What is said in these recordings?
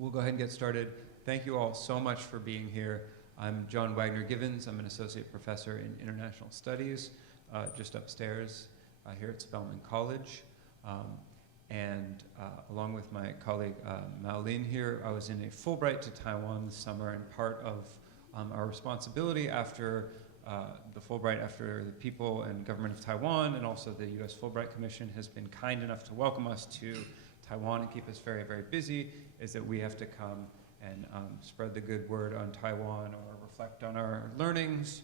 We'll go ahead and get started. Thank you all so much for being here. I'm John Wagner-Givens. I'm an associate professor in international studies, just upstairs here at Spelman College. Along with my colleague Mao Lin here, I was in a Fulbright to Taiwan this summer, and part of our responsibility after the Fulbright, after the people and government of Taiwan and also the US Fulbright Commission has been kind enough to welcome us to Taiwan and keep us very, very busy, is that we have to come and spread the good word on Taiwan or reflect on our learnings,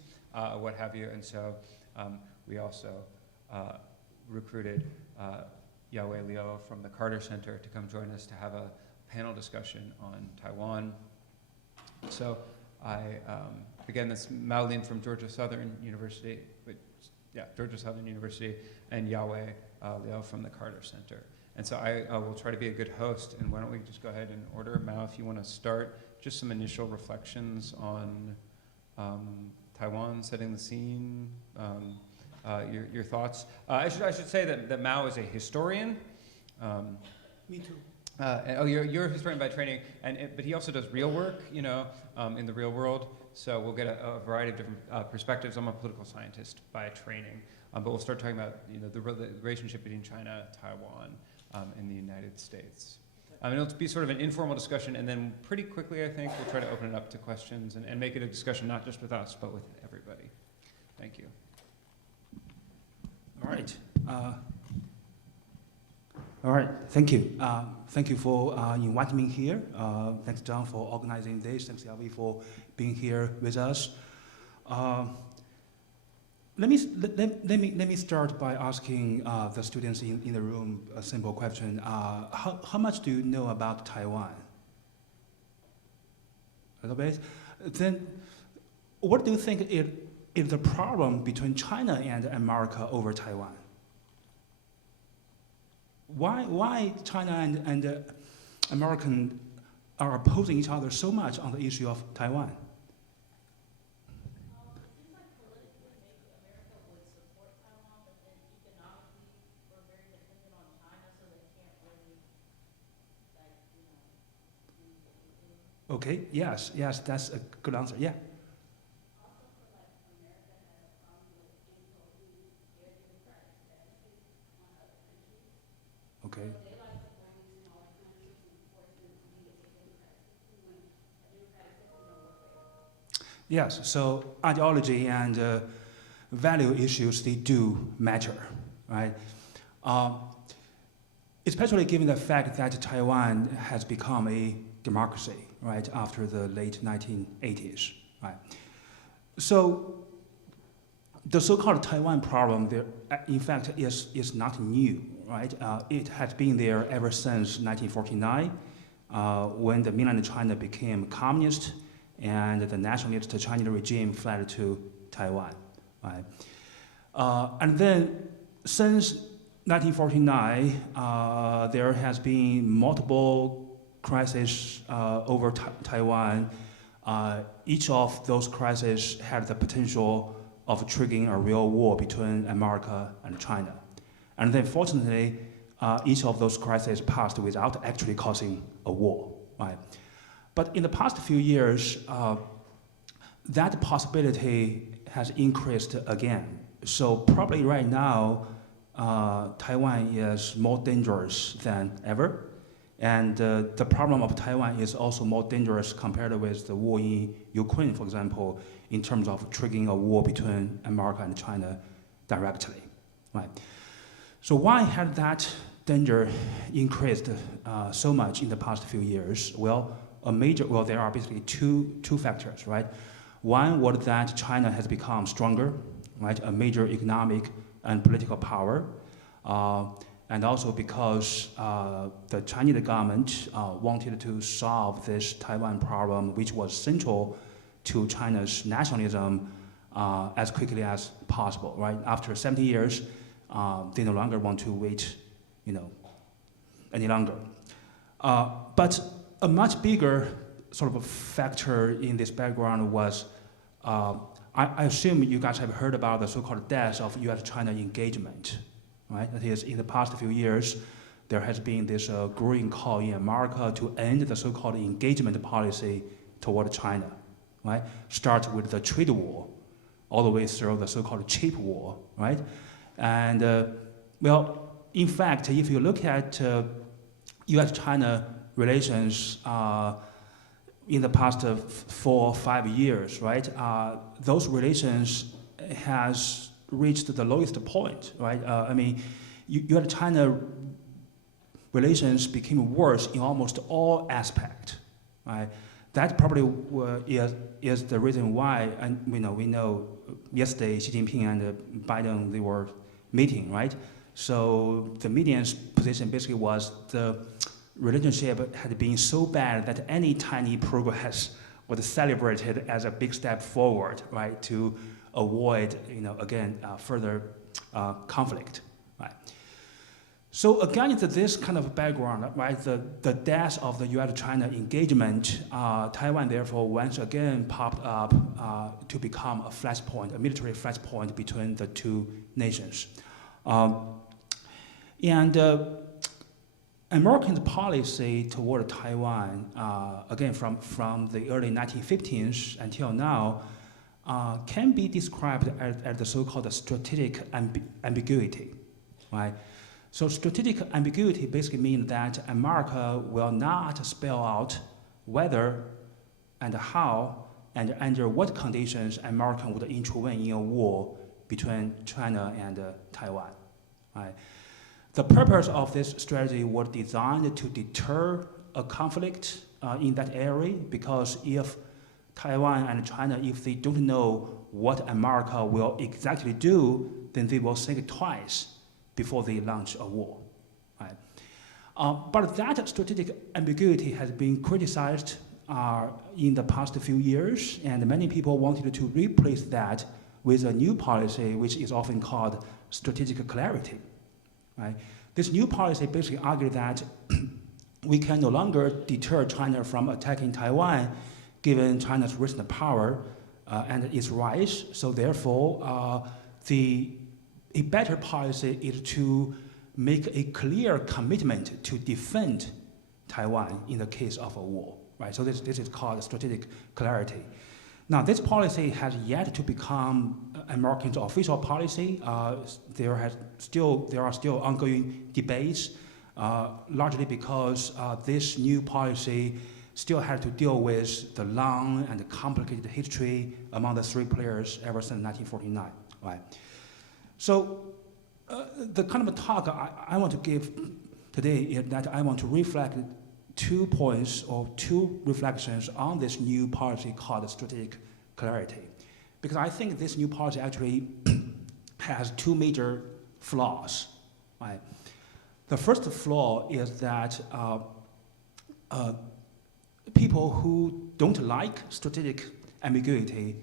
what have you. And so we also recruited Yao Liu from the Carter Center to come join us to have a panel discussion on Taiwan. So again, that's Mao Lin from Georgia Southern University, Georgia Southern University, and Yao Liu from the Carter Center. And so I will try to be a good host, and why don't we just go ahead and order. Mao, if you want to start, just some initial reflections on Taiwan, setting the scene, your thoughts. I should say that Mao is a historian. Me too. You're a historian by training, but he also does real work, in the real world. So we'll get a variety of different perspectives. I'm a political scientist by training, but we'll start talking about the relationship between China, Taiwan, and the United States. And it'll be sort of an informal discussion, and then pretty quickly, I think, we'll try to open it up to questions and make it a discussion not just with us, but with everybody. Thank you. All right. All right. Thank you. Thank you for inviting me here. Thanks, John, for organizing this. Thanks, Yavi, for being here with us. Let me start by asking the students in the room a simple question. How much do you know about Taiwan? A little bit. Then, what do you think is the problem between China and America over Taiwan? Why China and American are opposing each other so much on the issue of Taiwan? Okay, yes, that's a good answer, yeah. Okay. Yes, so ideology and value issues, they do matter, right? Especially given the fact that Taiwan has become a democracy, right, after the late 1980s, right? So the so-called Taiwan problem, there, in fact, is not new, right? It has been there ever since 1949, when the mainland China became communist and the nationalist Chinese regime fled to Taiwan, right? And then since 1949, there has been multiple crises over Taiwan. Each of those crises had the potential of triggering a real war between America and China. And then fortunately, each of those crises passed without actually causing a war, right? But in the past few years, that possibility has increased again. So probably right now, Taiwan is more dangerous than ever. And the problem of Taiwan is also more dangerous compared with the war in Ukraine, for example, in terms of triggering a war between America and China directly, right? So why had that danger increased so much in the past few years? Well, there are basically two factors, right? One was that China has become stronger, right? A major economic and political power. And also because the Chinese government wanted to solve this Taiwan problem, which was central to China's nationalism, as quickly as possible, right? After 70 years, they no longer want to wait, any longer. But a much bigger sort of a factor in this background was, I assume you guys have heard about the so-called death of US-China engagement, right? That is, in the past few years, there has been this growing call in America to end the so-called engagement policy toward China, right? Start with the trade war, all the way through the so-called chip war, right? And well, in fact, if you look at U.S.-China relations in the past 4 or 5 years, right? Those relations has reached the lowest point, right? I mean, U.S.-China relations became worse in almost all aspects, right? That probably is the reason why, and we know yesterday Xi Jinping and Biden, they were meeting, right? So the median's position basically was the relationship had been so bad that any tiny progress was celebrated as a big step forward, right, to avoid, again, further conflict, right? So against this kind of background, right, the death of the U.S.-China engagement, Taiwan therefore once again popped up to become a flashpoint, a military flashpoint between the two nations. American policy toward Taiwan, again from the early 1950s until now, can be described as the so-called strategic ambiguity, right? So strategic ambiguity basically means that America will not spell out whether and how and under what conditions America would intervene in a war between China and Taiwan, right? The purpose of this strategy was designed to deter a conflict in that area, because if Taiwan and China, if they don't know what America will exactly do, then they will think twice before they launch a war, right? But that strategic ambiguity has been criticized in the past few years, and many people wanted to replace that with a new policy, which is often called strategic clarity, right? This new policy basically argued that we can no longer deter China from attacking Taiwan, given China's recent power and its rise. So therefore, a better policy is to make a clear commitment to defend Taiwan in the case of a war, right? So this is called strategic clarity. Now, this policy has yet to become America's official policy. There are still ongoing debates, largely because this new policy still had to deal with the long and complicated history among the three players ever since 1949, right? So the kind of talk I want to give today is that I want to reflect 2 points or 2 reflections on this new policy called strategic clarity. Because I think this new policy actually has 2 major flaws, right? The first flaw is that people who don't like strategic ambiguity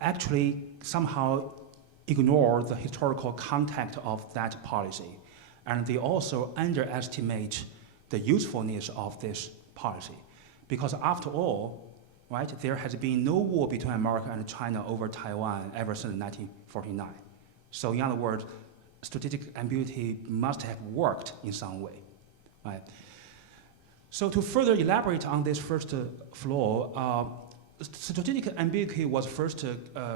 actually somehow ignore the historical context of that policy. And they also underestimate the usefulness of this policy. Because after all, right, there has been no war between America and China over Taiwan ever since 1949. So in other words, strategic ambiguity must have worked in some way, right? So to further elaborate on this first flaw, strategic ambiguity was first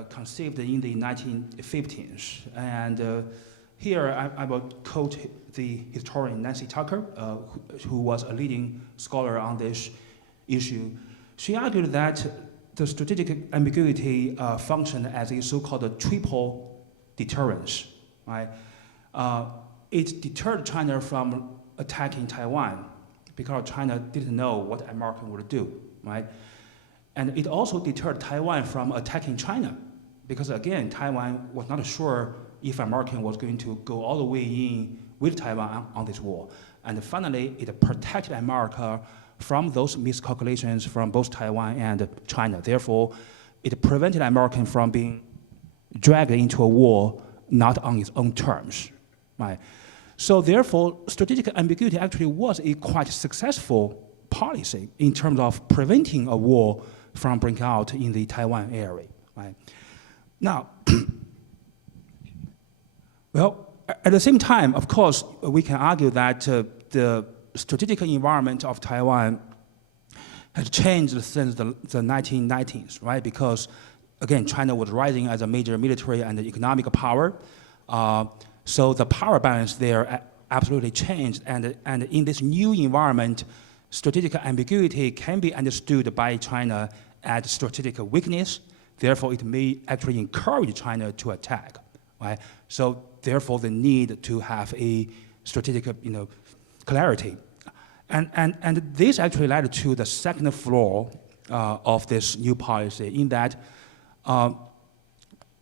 conceived in the 1950s. And here I will quote the historian Nancy Tucker, who was a leading scholar on this issue. She argued that the strategic ambiguity functioned as a so-called triple deterrence, right? It deterred China from attacking Taiwan because China didn't know what America would do, right? And it also deterred Taiwan from attacking China because, again, Taiwan was not sure if America was going to go all the way in with Taiwan on this war. And finally, it protected America from those miscalculations from both Taiwan and China. Therefore, it prevented America from being dragged into a war not on its own terms, right? So therefore, strategic ambiguity actually was a quite successful policy in terms of preventing a war from breaking out in the Taiwan area, right? Now, well, at the same time, of course, we can argue that the strategic environment of Taiwan has changed since the 1990s, right? Because, again, China was rising as a major military and economic power. So the power balance there absolutely changed. And in this new environment, strategic ambiguity can be understood by China as strategic weakness. Therefore, it may actually encourage China to attack, right? So therefore, the need to have a strategic, clarity. And this actually led to the second flaw of this new policy, in that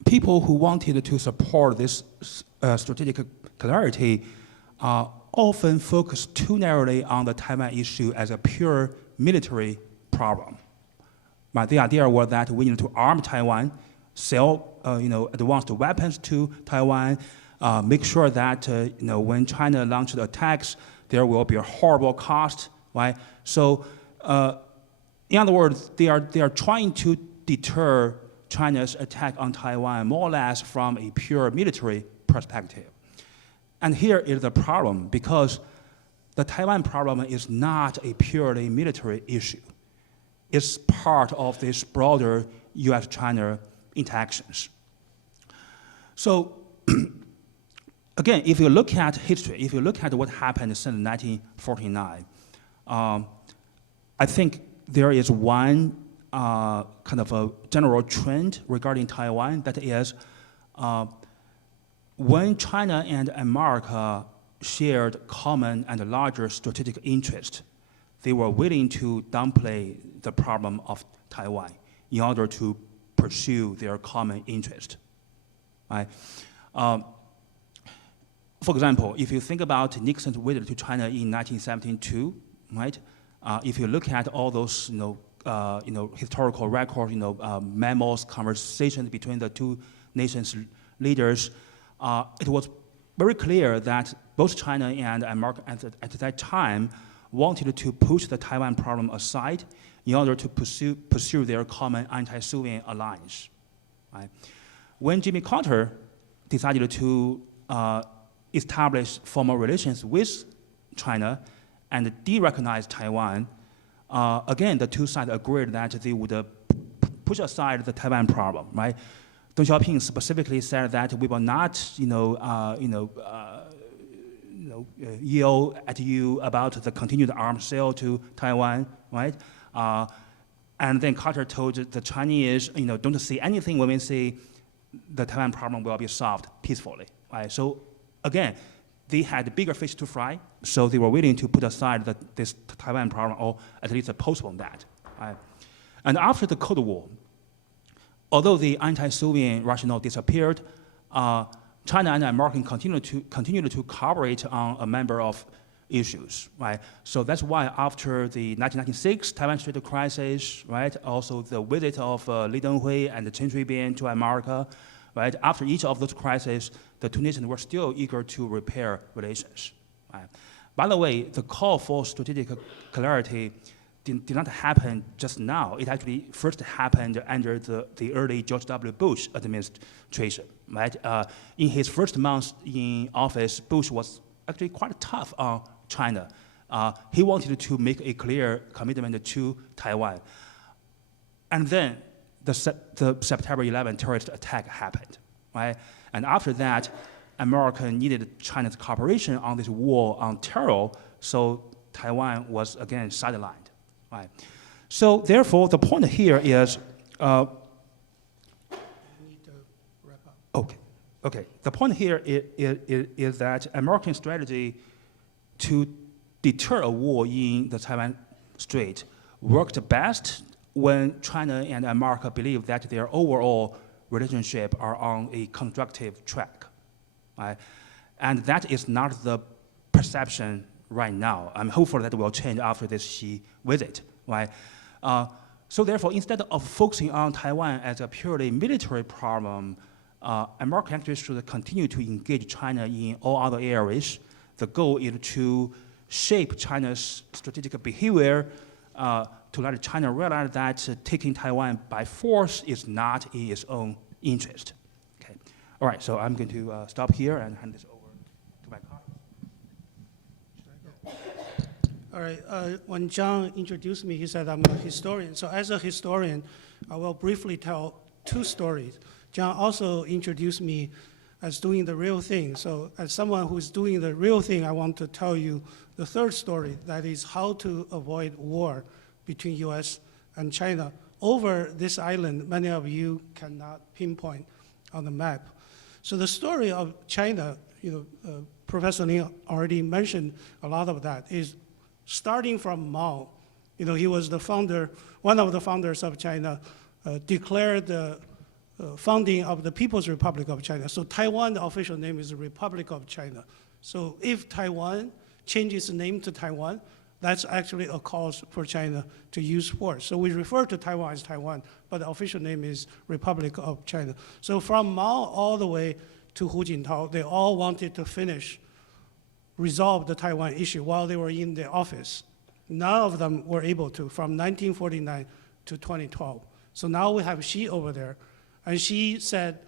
people who wanted to support this strategic clarity often focus too narrowly on the Taiwan issue as a pure military problem. But the idea was that we need to arm Taiwan, sell advanced weapons to Taiwan, make sure that when China launches attacks, there will be a horrible cost, right? So, in other words, they are trying to deter China's attack on Taiwan more or less from a pure military perspective. And here is the problem, because the Taiwan problem is not a purely military issue. It's part of this broader US-China interactions. So, again, if you look at history, if you look at what happened since 1949, I think there is one kind of a general trend regarding Taiwan, that is, when China and America shared common and larger strategic interest, they were willing to downplay the problem of Taiwan in order to pursue their common interest, right? For example, if you think about Nixon's visit to China in 1972, right? If you look at all those, historical records, memos, conversations between the two nations' leaders, it was very clear that both China and America at that time wanted to push the Taiwan problem aside in order to pursue their common anti-Soviet alliance. Right? When Jimmy Carter decided to establish formal relations with China and de-recognize Taiwan, again, the two sides agreed that they would push aside the Taiwan problem, right? Deng Xiaoping specifically said that we will not, yell at you about the continued arms sale to Taiwan, right? And then Carter told the Chinese, don't say anything when we say the Taiwan problem will be solved peacefully, right? So again, they had bigger fish to fry, so they were willing to put aside this Taiwan problem, or at least postpone that, right? And after the Cold War, although the anti-Soviet rationale disappeared, China and America continued to cooperate on a number of issues, right? So that's why after the 1996 Taiwan Strait crisis, right, also the visit of Li Denghui and Chen Shui-bian to America, right? After each of those crises, the two nations were still eager to repair relations, right? By the way, the call for strategic clarity did not happen just now. It actually first happened under the early George W. Bush administration, right? In his first month in office, Bush was actually quite tough on China. He wanted to make a clear commitment to Taiwan. And then the September 11 terrorist attack happened, right? And after that, America needed China's cooperation on this war on terror, so Taiwan was again sidelined. Right. So therefore, the point here is. We need to wrap up. Okay. The point here is that American strategy to deter a war in the Taiwan Strait worked best when China and America believe that their overall relationship are on a constructive track, right? And that is not the perception right now. I'm hopeful that will change after this Xi visit, right? So therefore, instead of focusing on Taiwan as a purely military problem, American actually should continue to engage China in all other areas. The goal is to shape China's strategic behavior, to let China realize that taking Taiwan by force is not in its own interest. Okay. All right, so I'm going to stop here and hand this over. All right. When John introduced me, he said I'm a historian. So as a historian, I will briefly tell two stories. John also introduced me as doing the real thing. So as someone who's doing the real thing, I want to tell you the third story, that is how to avoid war between US and China over this island many of you cannot pinpoint on the map. So the story of China, Professor Lin already mentioned a lot of that, is starting from Mao. He was the founder, one of the founders of China, declared the founding of the People's Republic of China. So Taiwan, the official name is the Republic of China. So if Taiwan changes the name to Taiwan, that's actually a cause for China to use force. So we refer to Taiwan as Taiwan, but the official name is Republic of China. So from Mao all the way to Hu Jintao, they all wanted to resolve the Taiwan issue while they were in the office. None of them were able to from 1949 to 2012. So now we have Xi over there, and Xi said,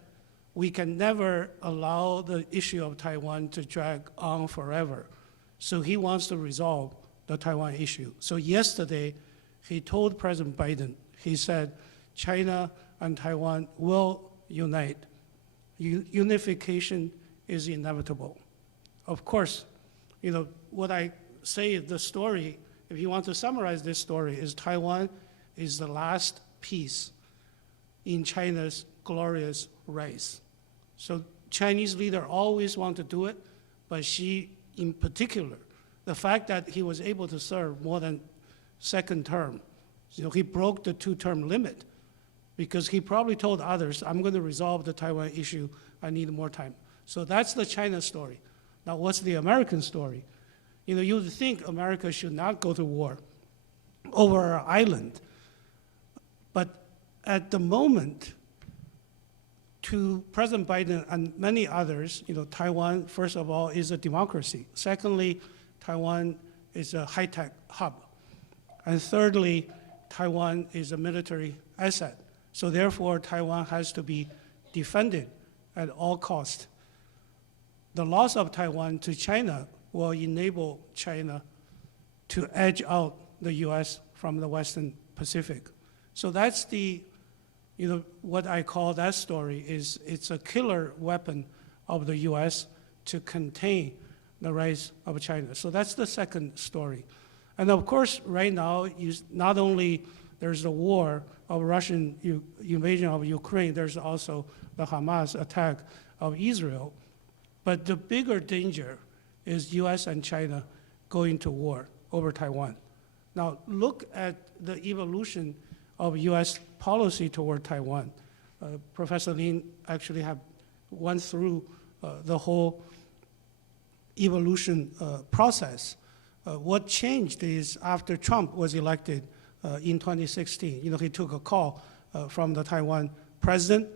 we can never allow the issue of Taiwan to drag on forever. So he wants to resolve the Taiwan issue. So yesterday, he told President Biden, he said, China and Taiwan will unite. Unification is inevitable. Of course, what I say, the story, if you want to summarize this story, is Taiwan is the last piece in China's glorious race. So Chinese leader always want to do it, but Xi in particular, the fact that he was able to serve more than second term, he broke the two-term limit because he probably told others, I'm going to resolve the Taiwan issue, I need more time. So that's the China story. Now what's the American story? You would think America should not go to war over our island, but at the moment, to President Biden and many others, Taiwan, first of all, is a democracy. Secondly, Taiwan is a high-tech hub. And thirdly, Taiwan is a military asset. So therefore, Taiwan has to be defended at all costs. The loss of Taiwan to China will enable China to edge out the US from the Western Pacific. So that's what I call that story is it's a killer weapon of the US to contain the rise of China. So that's the second story. And of course, right now, not only there's the war of Russian invasion of Ukraine, there's also the Hamas attack of Israel. But the bigger danger is US and China going to war over Taiwan. Now, look at the evolution of US policy toward Taiwan. Professor Lin actually went through the whole evolution process. What changed is after Trump was elected in 2016, he took a call from the Taiwan president,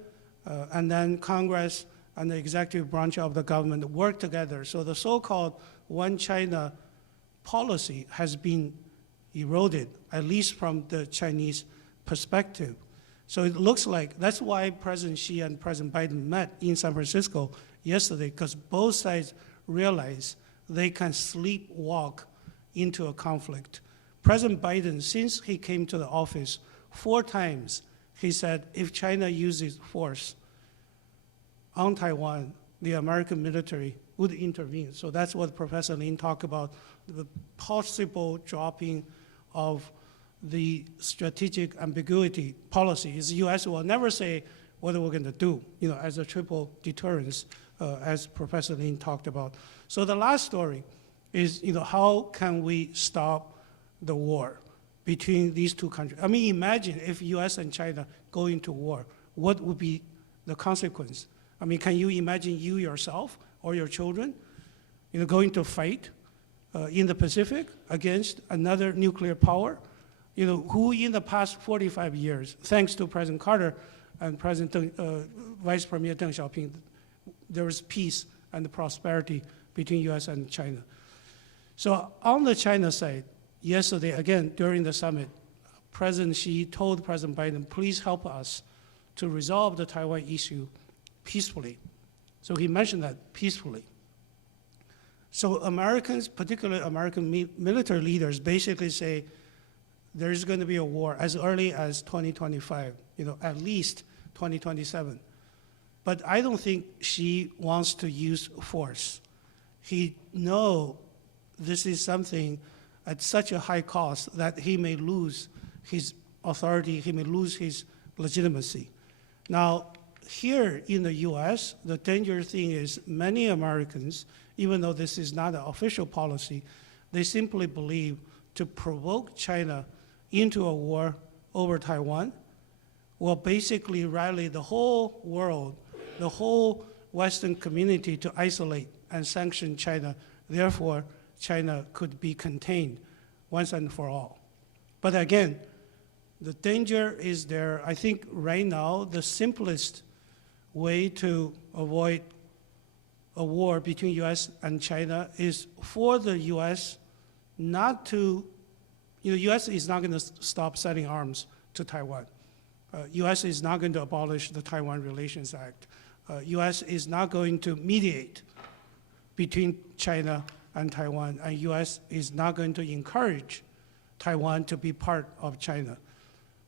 and then Congress and the executive branch of the government worked together. So the so-called one China policy has been eroded, at least from the Chinese perspective. So it looks like that's why President Xi and President Biden met in San Francisco yesterday, because both sides realize they can sleepwalk into a conflict. President Biden, since he came to the office, 4 times he said, if China uses force on Taiwan, the American military would intervene. So that's what Professor Lin talked about, the possible dropping of the strategic ambiguity policy. The US will never say what we're going to do, as a triple deterrence, as Professor Lin talked about. So the last story is, how can we stop the war between these two countries? I mean, imagine if US and China go into war, what would be the consequence? I mean, can you imagine you yourself or your children, going to fight in the Pacific against another nuclear power? Who in the past 45 years, thanks to President Carter and Vice Premier Deng Xiaoping, there was peace and prosperity between US and China. So on the China side, yesterday, again, during the summit, President Xi told President Biden, please help us to resolve the Taiwan issue peacefully. So he mentioned that peacefully. So Americans, particularly American military leaders, basically say there is going to be a war as early as 2025, at least 2027. But I don't think Xi wants to use force. He knows this is something at such a high cost that he may lose his authority, he may lose his legitimacy. Now, here in the US, the dangerous thing is many Americans, even though this is not an official policy, they simply believe to provoke China into a war over Taiwan will basically rally the whole world, the whole Western community to isolate and sanction China. Therefore, China could be contained once and for all. But again, the danger is there. I think right now, the simplest way to avoid a war between US and China is for the US not to, US is not going to stop selling arms to Taiwan. US is not going to abolish the Taiwan Relations Act. US is not going to mediate between China and Taiwan, and US is not going to encourage Taiwan to be part of China.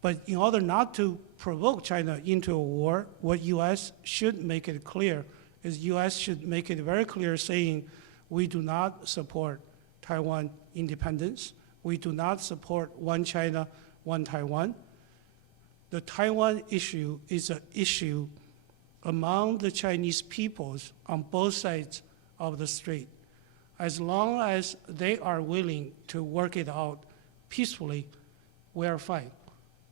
But in order not to provoke China into a war, what US should make it clear is US should make it very clear saying, we do not support Taiwan independence. We do not support one China, one Taiwan. The Taiwan issue is an issue among the Chinese peoples on both sides of the strait. As long as they are willing to work it out peacefully, we are fine.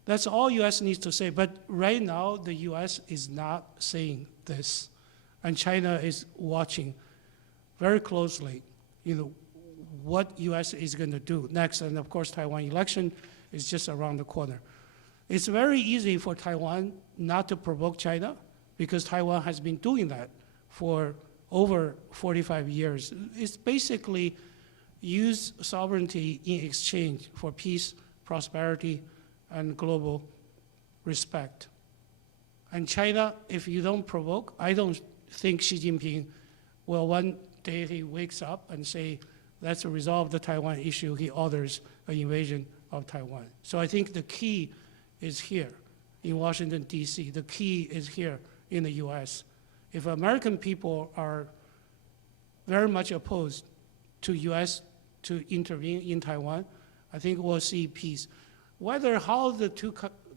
That's all US needs to say, but right now the US is not saying this. And China is watching very closely, what US is going to do next. And of course, Taiwan election is just around the corner. It's very easy for Taiwan not to provoke China because Taiwan has been doing that for over 45 years. It's basically use sovereignty in exchange for peace, prosperity, and global respect. And China, if you don't provoke, I don't think Xi Jinping will one day he wakes up and say, let's resolve the Taiwan issue, he orders an invasion of Taiwan. So I think the key is here in Washington, DC. The key is here in the US. If American people are very much opposed to US to intervene in Taiwan, I think we'll see peace. Whether how the two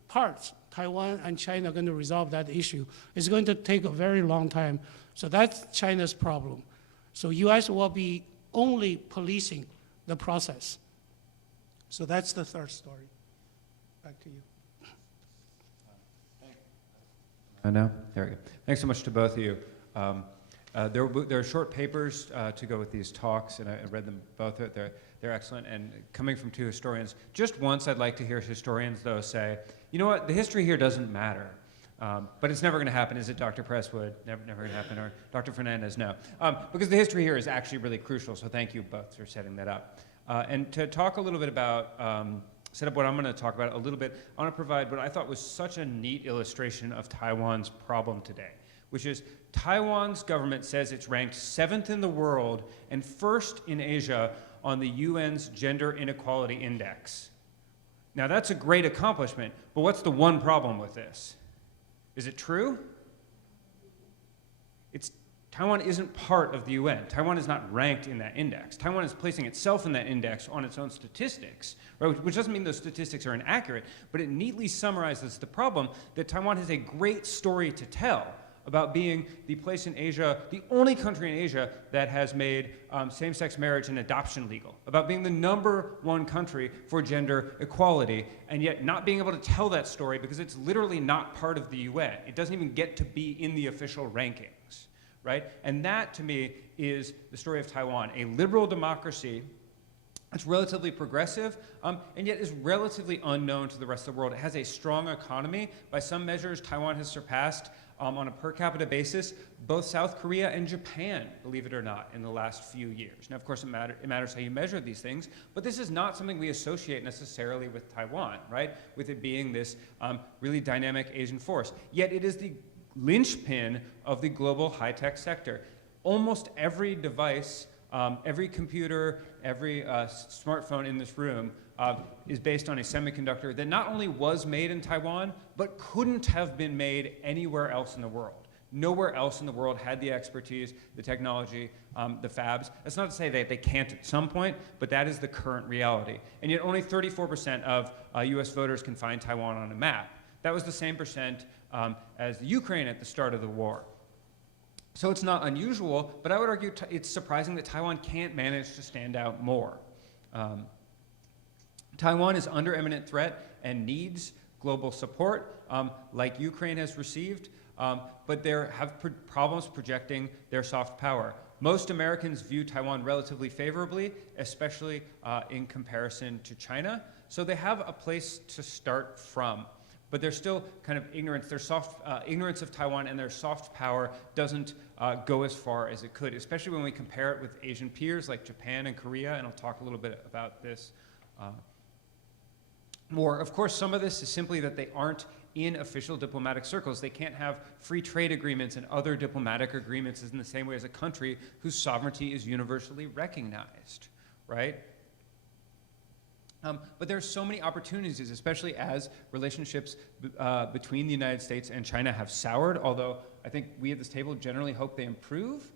parts, Taiwan and China, are going to resolve that issue is going to take a very long time. So that's China's problem. So US will be only policing the process. So that's the third story. Back to you. No? There we go. Thanks so much to both of you. There are short papers to go with these talks, and I read them both. They're excellent, and coming from two historians. Just once I'd like to hear historians, though, say, you know what, the history here doesn't matter. But it's never going to happen, is it, Dr. Presswood? Never going to happen, or Dr. Fernandez? No. Because the history here is actually really crucial, so thank you both for setting that up. And to talk a little bit about, set up what I'm going to talk about a little bit, I want to provide what I thought was such a neat illustration of Taiwan's problem today, which is Taiwan's government says it's ranked 7th in the world and 1st in Asia on the UN's Gender Inequality Index. Now that's a great accomplishment, but what's the one problem with this? Is it true? Taiwan isn't part of the UN. Taiwan is not ranked in that index. Taiwan is placing itself in that index on its own statistics, right? Which doesn't mean those statistics are inaccurate, but it neatly summarizes the problem that Taiwan has a great story to tell about being the place in Asia, the only country in Asia that has made same-sex marriage and adoption legal, about being the #1 country for gender equality, and yet not being able to tell that story because it's literally not part of the UN. It doesn't even get to be in the official rankings, right? And that, to me, is the story of Taiwan, a liberal democracy that's relatively progressive, and yet is relatively unknown to the rest of the world. It has a strong economy. By some measures, Taiwan has surpassed, on a per capita basis, both South Korea and Japan, believe it or not, in the last few years. Now, of course, it matters how you measure these things, but this is not something we associate necessarily with Taiwan, right? With it being this really dynamic Asian force. Yet it is the linchpin of the global high-tech sector. Almost every device Every computer, every smartphone in this room is based on a semiconductor that not only was made in Taiwan, but couldn't have been made anywhere else in the world. Nowhere else in the world had the expertise, the technology, the fabs. That's not to say that they can't at some point, but that is the current reality. And yet only 34% of US voters can find Taiwan on a map. That was the same percent as Ukraine at the start of the war. So it's not unusual, but I would argue it's surprising that Taiwan can't manage to stand out more. Taiwan is under imminent threat and needs global support, like Ukraine has received, but they have problems projecting their soft power. Most Americans view Taiwan relatively favorably, especially in comparison to China, so they have a place to start from. But they're still kind of ignorant. Their ignorance of Taiwan and their soft power doesn't go as far as it could, especially when we compare it with Asian peers like Japan and Korea, and I'll talk a little bit about this more. Of course, some of this is simply that they aren't in official diplomatic circles. They can't have free trade agreements and other diplomatic agreements in the same way as a country whose sovereignty is universally recognized, right? But there's so many opportunities, especially as relationships between the United States and China have soured, although I think we at this table generally hope they improve.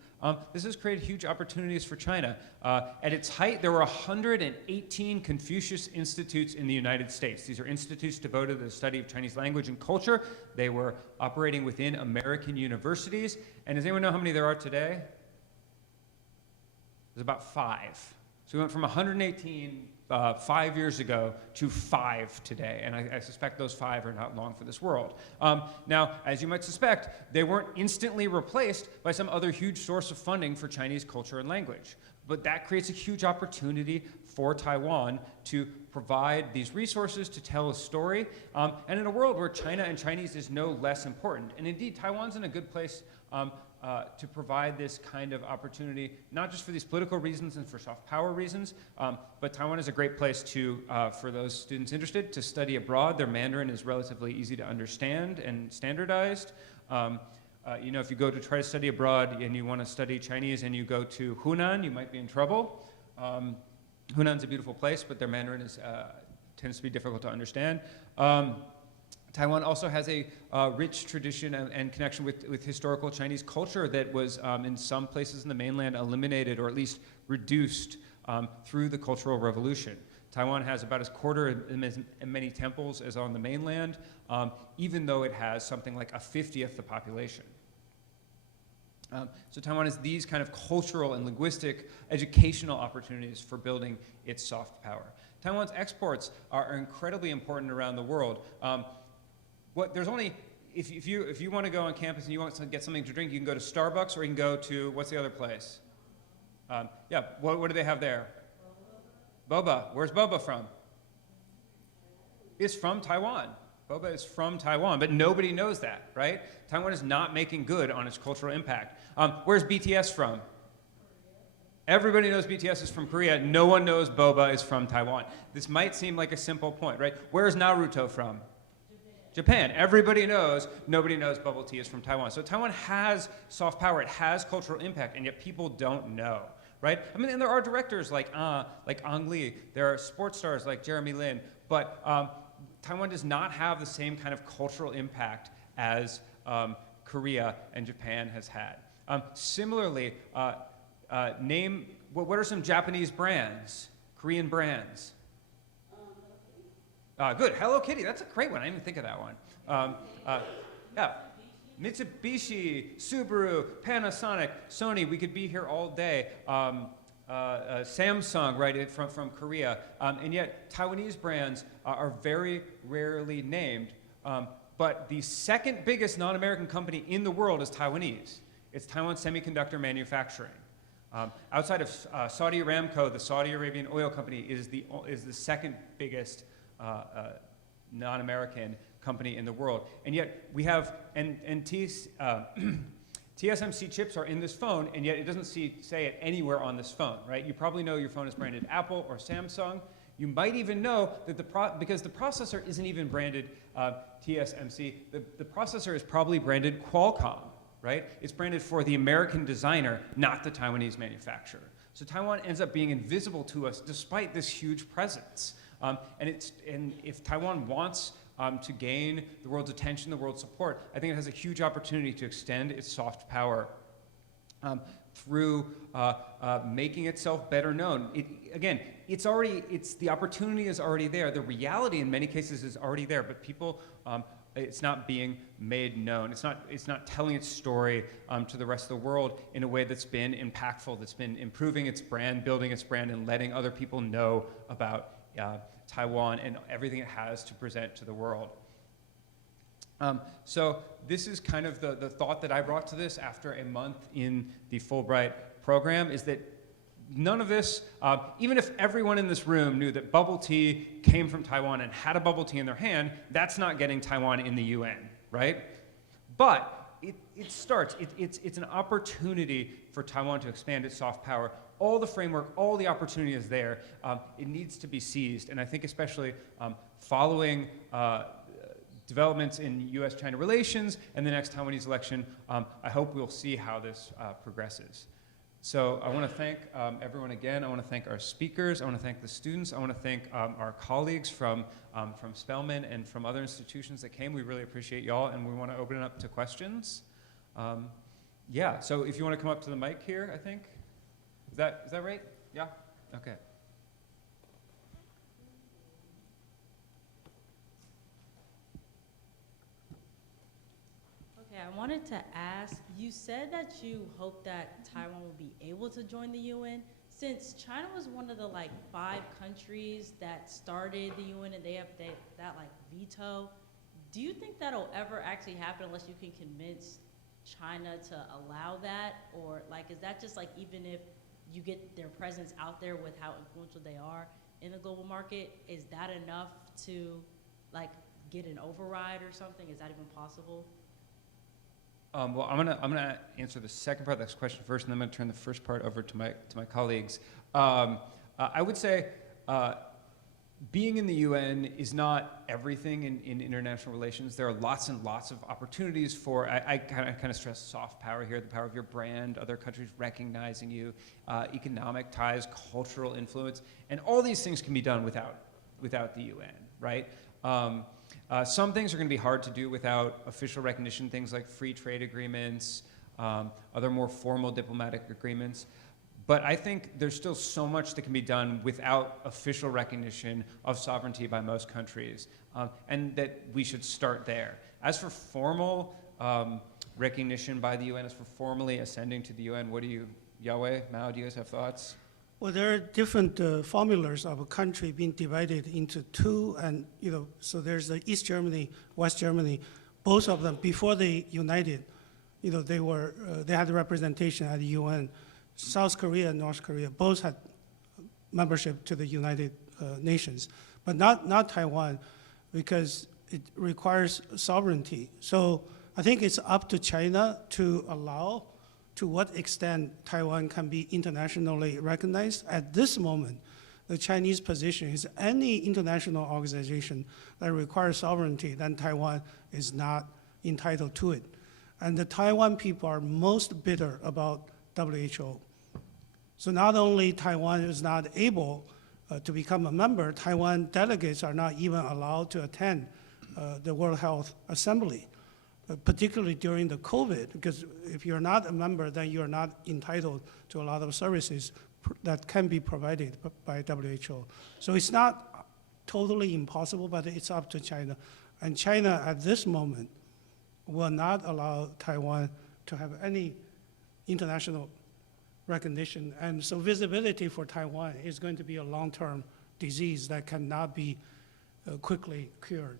This has created huge opportunities for China. At its height, there were 118 Confucius Institutes in the United States. These are institutes devoted to the study of Chinese language and culture. They were operating within American universities. And does anyone know how many there are today? There's about 5. So we went from 118 5 years ago to 5 today, and I suspect those 5 are not long for this world. Now, as you might suspect, they weren't instantly replaced by some other huge source of funding for Chinese culture and language. But that creates a huge opportunity for Taiwan to provide these resources to tell a story, and in a world where China and Chinese is no less important. And indeed, Taiwan's in a good place to provide this kind of opportunity, not just for these political reasons and for soft power reasons, but Taiwan is a great place to, for those students interested, to study abroad. Their Mandarin is relatively easy to understand and standardized. You know, if you go to try to study abroad and you want to study Chinese and you go to Hunan, you might be in trouble. Hunan's a beautiful place, but their Mandarin tends to be difficult to understand. Taiwan also has a rich tradition and connection with historical Chinese culture that was, in some places in the mainland, eliminated or at least reduced through the Cultural Revolution. Taiwan has about a quarter as many temples as on the mainland, even though it has something like a 50th the population. So Taiwan has these kind of cultural and linguistic educational opportunities for building its soft power. Taiwan's exports are incredibly important around the world. There's only, if you want to go on campus and you want to get something to drink, you can go to Starbucks or you can go to, what's the other place? Yeah, what do they have there? Boba. Where's Boba from? It's from Taiwan. Boba is from Taiwan, but nobody knows that, right? Taiwan is not making good on its cultural impact. Where's BTS from? Everybody knows BTS is from Korea. No one knows Boba is from Taiwan. This might seem like a simple point, right? Where's Naruto from? Japan. Everybody knows, nobody knows bubble tea is from Taiwan. So Taiwan has soft power, it has cultural impact, and yet people don't know, right? I mean, and there are directors like Ang Lee, there are sports stars like Jeremy Lin, but Taiwan does not have the same kind of cultural impact as Korea and Japan has had. Similarly, what are some Japanese brands, Korean brands? Good, Hello Kitty, that's a great one. I didn't even think of that one. Yeah, Mitsubishi, Subaru, Panasonic, Sony, we could be here all day. Samsung, right, from Korea. And yet Taiwanese brands are very rarely named. But the second biggest non-American company in the world is Taiwanese. It's Taiwan Semiconductor Manufacturing. Outside of Saudi Aramco, the Saudi Arabian oil company is the second biggest non-American company in the world. And yet we have, TSMC chips are in this phone, and yet it doesn't say it anywhere on this phone, right? You probably know your phone is branded Apple or Samsung. You might even know that because the processor isn't even branded TSMC, the processor is probably branded Qualcomm, right? It's branded for the American designer, not the Taiwanese manufacturer. So Taiwan ends up being invisible to us despite this huge presence. And if Taiwan wants to gain the world's attention, the world's support, I think it has a huge opportunity to extend its soft power through making itself better known. The opportunity is already there. The reality in many cases is already there, but people, it's not being made known. It's not telling its story to the rest of the world in a way that's been impactful, that's been improving its brand, building its brand, and letting other people know about Taiwan and everything it has to present to the world. So this is kind of the thought that I brought to this after a month in the Fulbright program, is that none of this, even if everyone in this room knew that bubble tea came from Taiwan and had a bubble tea in their hand, that's not getting Taiwan in the UN, right? But it starts, it's an opportunity for Taiwan to expand its soft power. All the framework, all the opportunity is there. It needs to be seized. And I think especially following developments in US-China relations and the next Taiwanese election, I hope we'll see how this progresses. So I want to thank everyone again. I want to thank our speakers. I want to thank the students. I want to thank our colleagues from Spelman and from other institutions that came. We really appreciate y'all, and we want to open it up to questions. Yeah, so if you want to come up to the mic here, I think. Is that right? Yeah? Okay. Okay, I wanted to ask, you said that you hope that Taiwan will be able to join the UN. Since China was one of the 5 countries that started the UN and they have that veto, do you think that'll ever actually happen unless you can convince China to allow that? Or is that just even if you get their presence out there with how influential they are in the global market, is that enough to get an override or something? Is that even possible? Well, I'm gonna answer the second part of this question first, and then I'm gonna turn the first part over to my colleagues. I would say being in the UN is not everything in international relations. There are lots and lots of opportunities for, I kind of stress soft power here, the power of your brand, other countries recognizing you, economic ties, cultural influence, and all these things can be done without the UN, right? Some things are going to be hard to do without official recognition, things like free trade agreements, other more formal diplomatic agreements. But I think there's still so much that can be done without official recognition of sovereignty by most countries, and that we should start there. As for formal recognition by the UN, as for formally ascending to the UN, what do you, Yahweh, Mao, do you guys have thoughts? Well, there are different formulas of a country being divided into 2, and so there's the East Germany, West Germany. Both of them, before they united, they had representation at the UN. South Korea and North Korea both had membership to the United Nations, but not Taiwan, because it requires sovereignty. So I think it's up to China to allow to what extent Taiwan can be internationally recognized. At this moment, the Chinese position is any international organization that requires sovereignty, then Taiwan is not entitled to it. And the Taiwan people are most bitter about WHO. So not only Taiwan is not able to become a member, Taiwan delegates are not even allowed to attend the World Health Assembly. Particularly during the COVID, because if you're not a member, then you're not entitled to a lot of services that can be provided by WHO. So it's not totally impossible, but it's up to China. And China at this moment will not allow Taiwan to have any international recognition. And so visibility for Taiwan is going to be a long-term disease that cannot be quickly cured.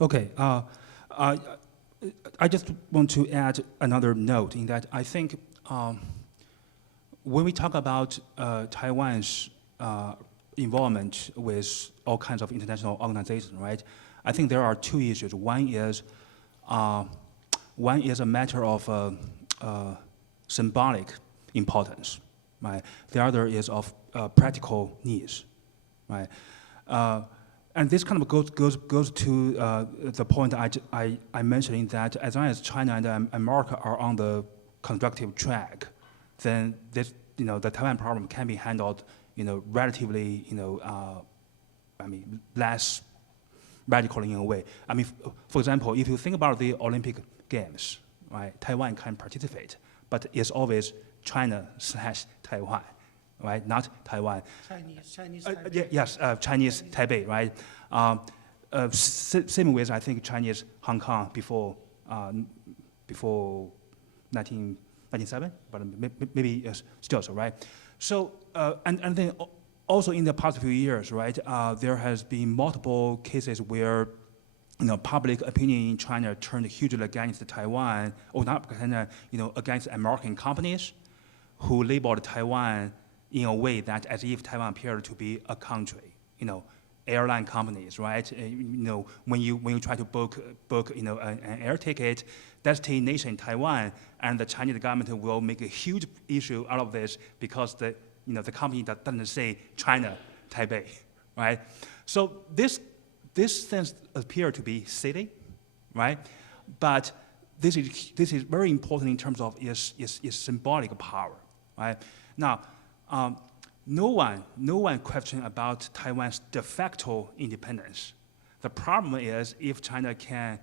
Okay, I just want to add another note in that I think when we talk about Taiwan's involvement with all kinds of international organizations, right? I think there are 2 issues. One is a matter of symbolic importance, right? The other is of practical needs, right? And this kind of goes to the point I mentioned, in that as long as China and America are on the constructive track, then this, the Taiwan problem can be handled, relatively, less radical in a way. I mean, for example, if you think about the Olympic Games, right, Taiwan can participate, but it's always China/Taiwan, right, not Taiwan. Chinese Taipei. Yes, Chinese Taipei, right? Same with, I think, Chinese Hong Kong before 1997, but maybe still so, right? So, and then also in the past few years, right, there has been multiple cases where, public opinion in China turned hugely against Taiwan, or not China, against American companies who labeled Taiwan in a way that as if Taiwan appeared to be a country, airline companies, right? When you try to book an air ticket, destination Taiwan, and the Chinese government will make a huge issue out of this because the company that doesn't say China, Taipei, right? So this things appear to be silly, right? But this is very important in terms of its symbolic power, right? Now, no one question about Taiwan's de facto independence. The problem is if China can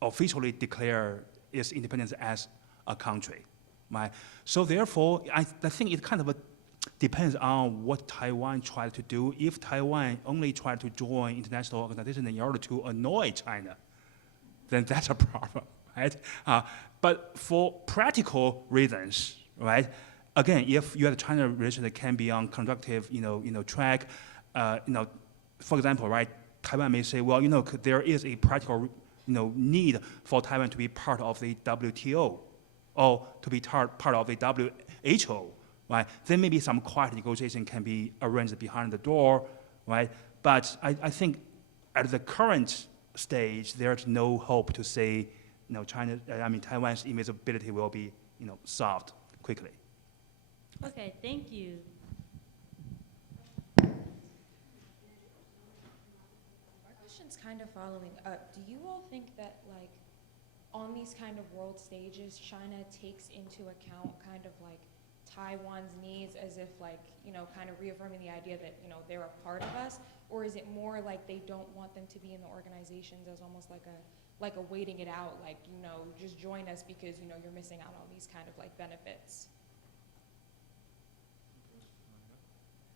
officially declare its independence as a country, right? So therefore, I think it kind of depends on what Taiwan tries to do. If Taiwan only tries to join international organizations in order to annoy China, then that's a problem, right? But for practical reasons, right? Again, if you have China relations that can be on constructive, track, for example, right? Taiwan may say, well, there is a practical, need for Taiwan to be part of the WTO, or to be part of the WHO, right? Then maybe some quiet negotiation can be arranged behind the door, right? But I think at the current stage, there's no hope to say, Taiwan's invisibility will be, solved quickly. Okay, thank you. Our question's kind of following up. Do you all think that, like, on these kind of world stages, China takes into account kind of like Taiwan's needs as if, like, kind of reaffirming the idea that, they're a part of us? Or is it more like they don't want them to be in the organizations as almost like a waiting it out, like, just join us because, you're missing out on these kind of like benefits?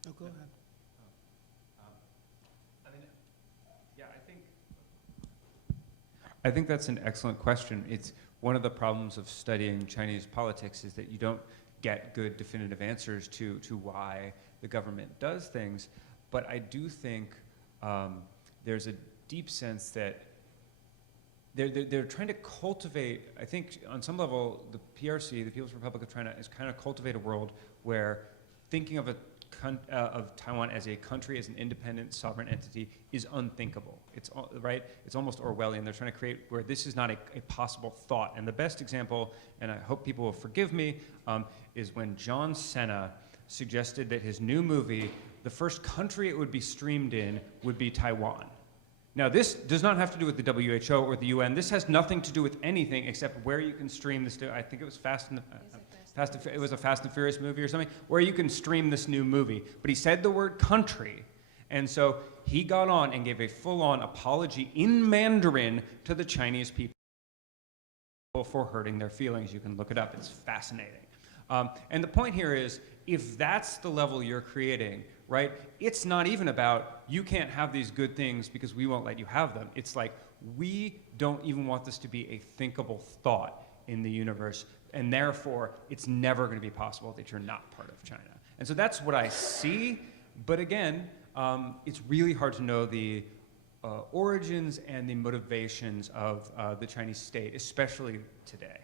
Oh, go ahead. I think that's an excellent question. It's one of the problems of studying Chinese politics is that you don't get good definitive answers to why the government does things. But I do think there's a deep sense that they're trying to cultivate, I think on some level, the PRC, the People's Republic of China, is kind of cultivate a world where thinking of Taiwan as a country, as an independent sovereign entity, is unthinkable. It's right. It's almost Orwellian. They're trying to create where this is not a possible thought. And the best example, and I hope people will forgive me, is when John Cena suggested that his new movie, the first country it would be streamed in would be Taiwan. Now, this does not have to do with the WHO or the UN. This has nothing to do with anything except where you can stream this. I think it was it was a Fast and Furious movie or something, where you can stream this new movie. But he said the word country, and so he got on and gave a full-on apology in Mandarin to the Chinese people for hurting their feelings. You can look it up. It's fascinating. And the point here is, if that's the level you're creating, right, it's not even about you can't have these good things because we won't let you have them. It's like we don't even want this to be a thinkable thought in the universe, and therefore it's never going to be possible that you're not part of China. And so that's what I see, but again, it's really hard to know the origins and the motivations of the Chinese state, especially today.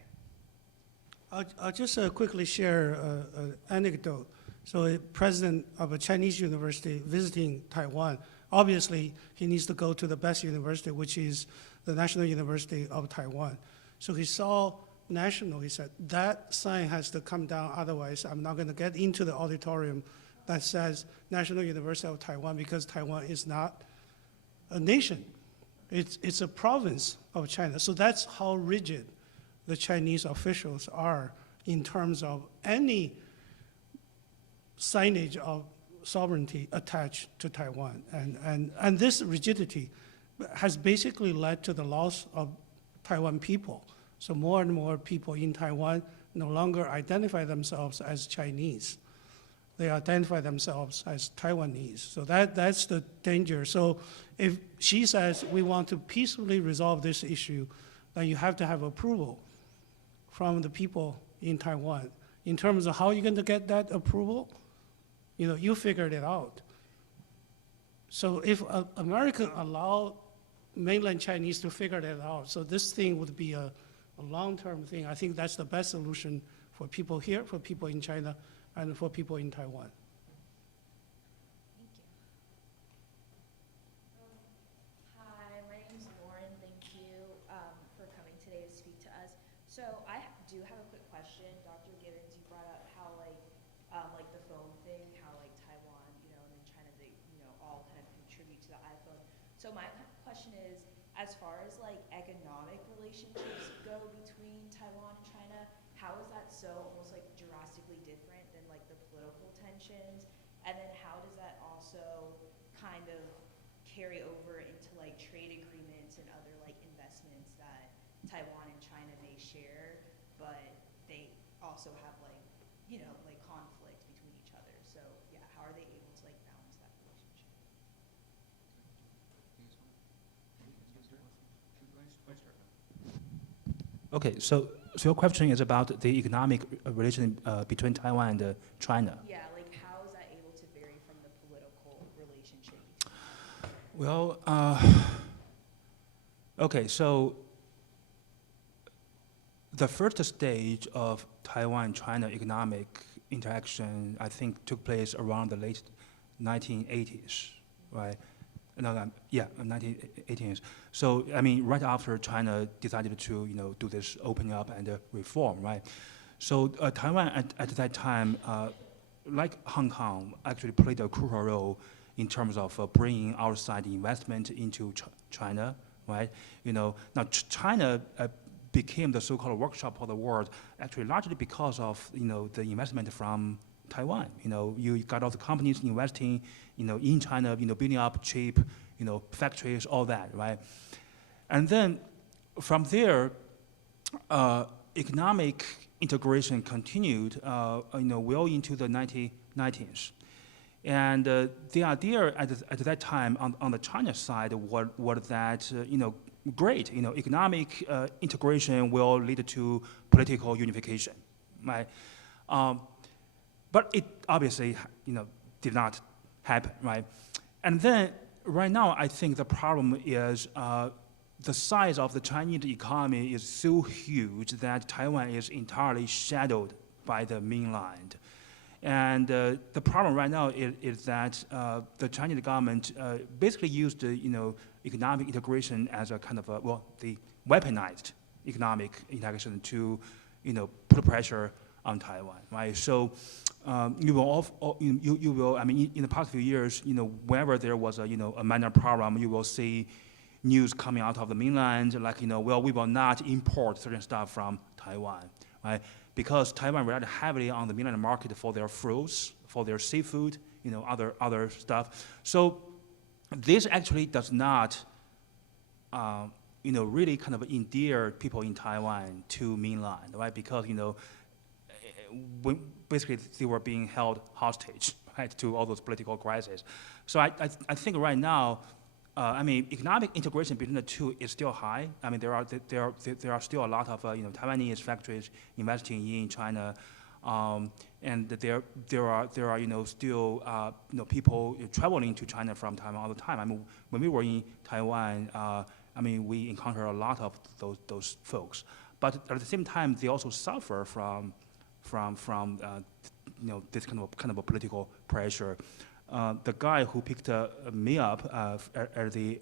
I'll just quickly share an anecdote. So a president of a Chinese university visiting Taiwan, obviously he needs to go to the best university, which is the National University of Taiwan. So he saw national, he said, that sign has to come down, otherwise I'm not going to get into the auditorium that says National University of Taiwan, because Taiwan is not a nation. It's a province of China. So that's how rigid the Chinese officials are in terms of any signage of sovereignty attached to Taiwan. And this rigidity has basically led to the loss of Taiwan people. So more and more people in Taiwan no longer identify themselves as Chinese. They identify themselves as Taiwanese. So that's the danger. So if she says we want to peacefully resolve this issue, then you have to have approval from the people in Taiwan. In terms of how you're going to get that approval, you figured it out. So if America allowed mainland Chinese to figure that out, so this thing would be a long-term thing. I think that's the best solution for people here, for people in China, and for people in Taiwan. Thank you. Hi, my name is Lauren. Thank you for coming today to speak to us. So I do have a quick question. Dr. Gibbons, you brought up how like the phone thing, how like Taiwan, and then China, they, all kind of contribute to the iPhone. So my question is, as far as like economic relationships go between Taiwan and China, how is that so almost like drastically different than like the political tensions? And then how does that also kind of carry over into like trade agreements and other like investments that Taiwan and China may share, but they also have like, like conflict between each other. So yeah, how are they able to like balance that relationship? Okay, so your question is about the economic relation between Taiwan and China. Yeah, like how is that able to vary from the political relationship between Well, okay, so the first stage of Taiwan-China economic interaction, I think, took place around the late 1980s, right? No, yeah, 1980s. So, I mean, right after China decided to, do this opening up and reform, right? So Taiwan at that time, like Hong Kong, actually played a crucial role in terms of bringing outside investment into China, right? Now China became the so-called workshop of the world, actually largely because of the investment from Taiwan. You got all the companies investing, in China, building up cheap, factories, all that, right? And then from there, economic integration continued, well into the 1990s. And the idea at that time on the China side was that, great, economic integration will lead to political unification, right? But it obviously, did not happen, right? And then right now, I think the problem is the size of the Chinese economy is so huge that Taiwan is entirely shadowed by the mainland. And the problem right now is that the Chinese government basically used, economic integration as a kind of the weaponized economic integration to, put pressure on Taiwan, right? So you will, I mean, in the past few years, whenever there was a minor problem, you will see news coming out of the mainland, like, we will not import certain stuff from Taiwan, right? Because Taiwan relied heavily on the mainland market for their fruits, for their seafood, other stuff. So this actually does not, really kind of endear people in Taiwan to mainland, right? Because, basically they were being held hostage, right, to all those political crises. So I think right now, economic integration between the two is still high. I mean, there are still a lot of Taiwanese factories investing in China, and there are still people traveling to China from Taiwan all the time. I mean, when we were in Taiwan, we encountered a lot of those folks. But at the same time, they also suffer from this kind of a political pressure. The guy who picked me up at the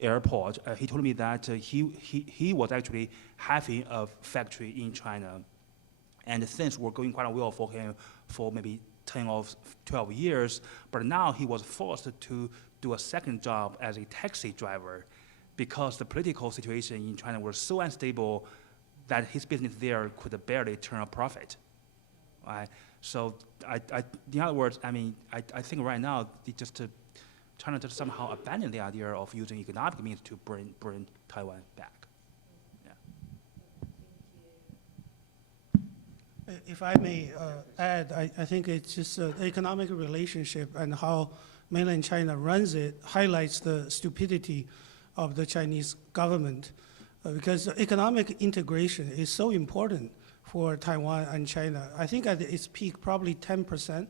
airport, he told me that he was actually having a factory in China, and things were going quite well for him for maybe 10 or 12 years, but now he was forced to do a second job as a taxi driver because the political situation in China was so unstable that his business there could barely turn a profit, right? So in other words, I mean, I think right now China just somehow abandon the idea of using economic means to bring Taiwan back. If I may add, I think it's just the economic relationship and how mainland China runs it highlights the stupidity of the Chinese government, because economic integration is so important for Taiwan and China. I think at its peak, probably 10%,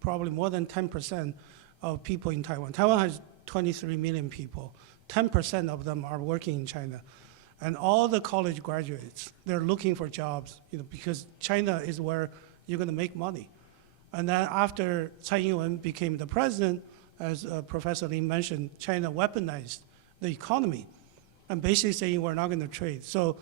probably more than 10% of people in Taiwan. Taiwan has 23 million people. 10% of them are working in China. And all the college graduates, they're looking for jobs, because China is where you're going to make money. And then after Tsai Ing-wen became the president, as Professor Lin mentioned, China weaponized the economy and basically saying we're not going to trade. So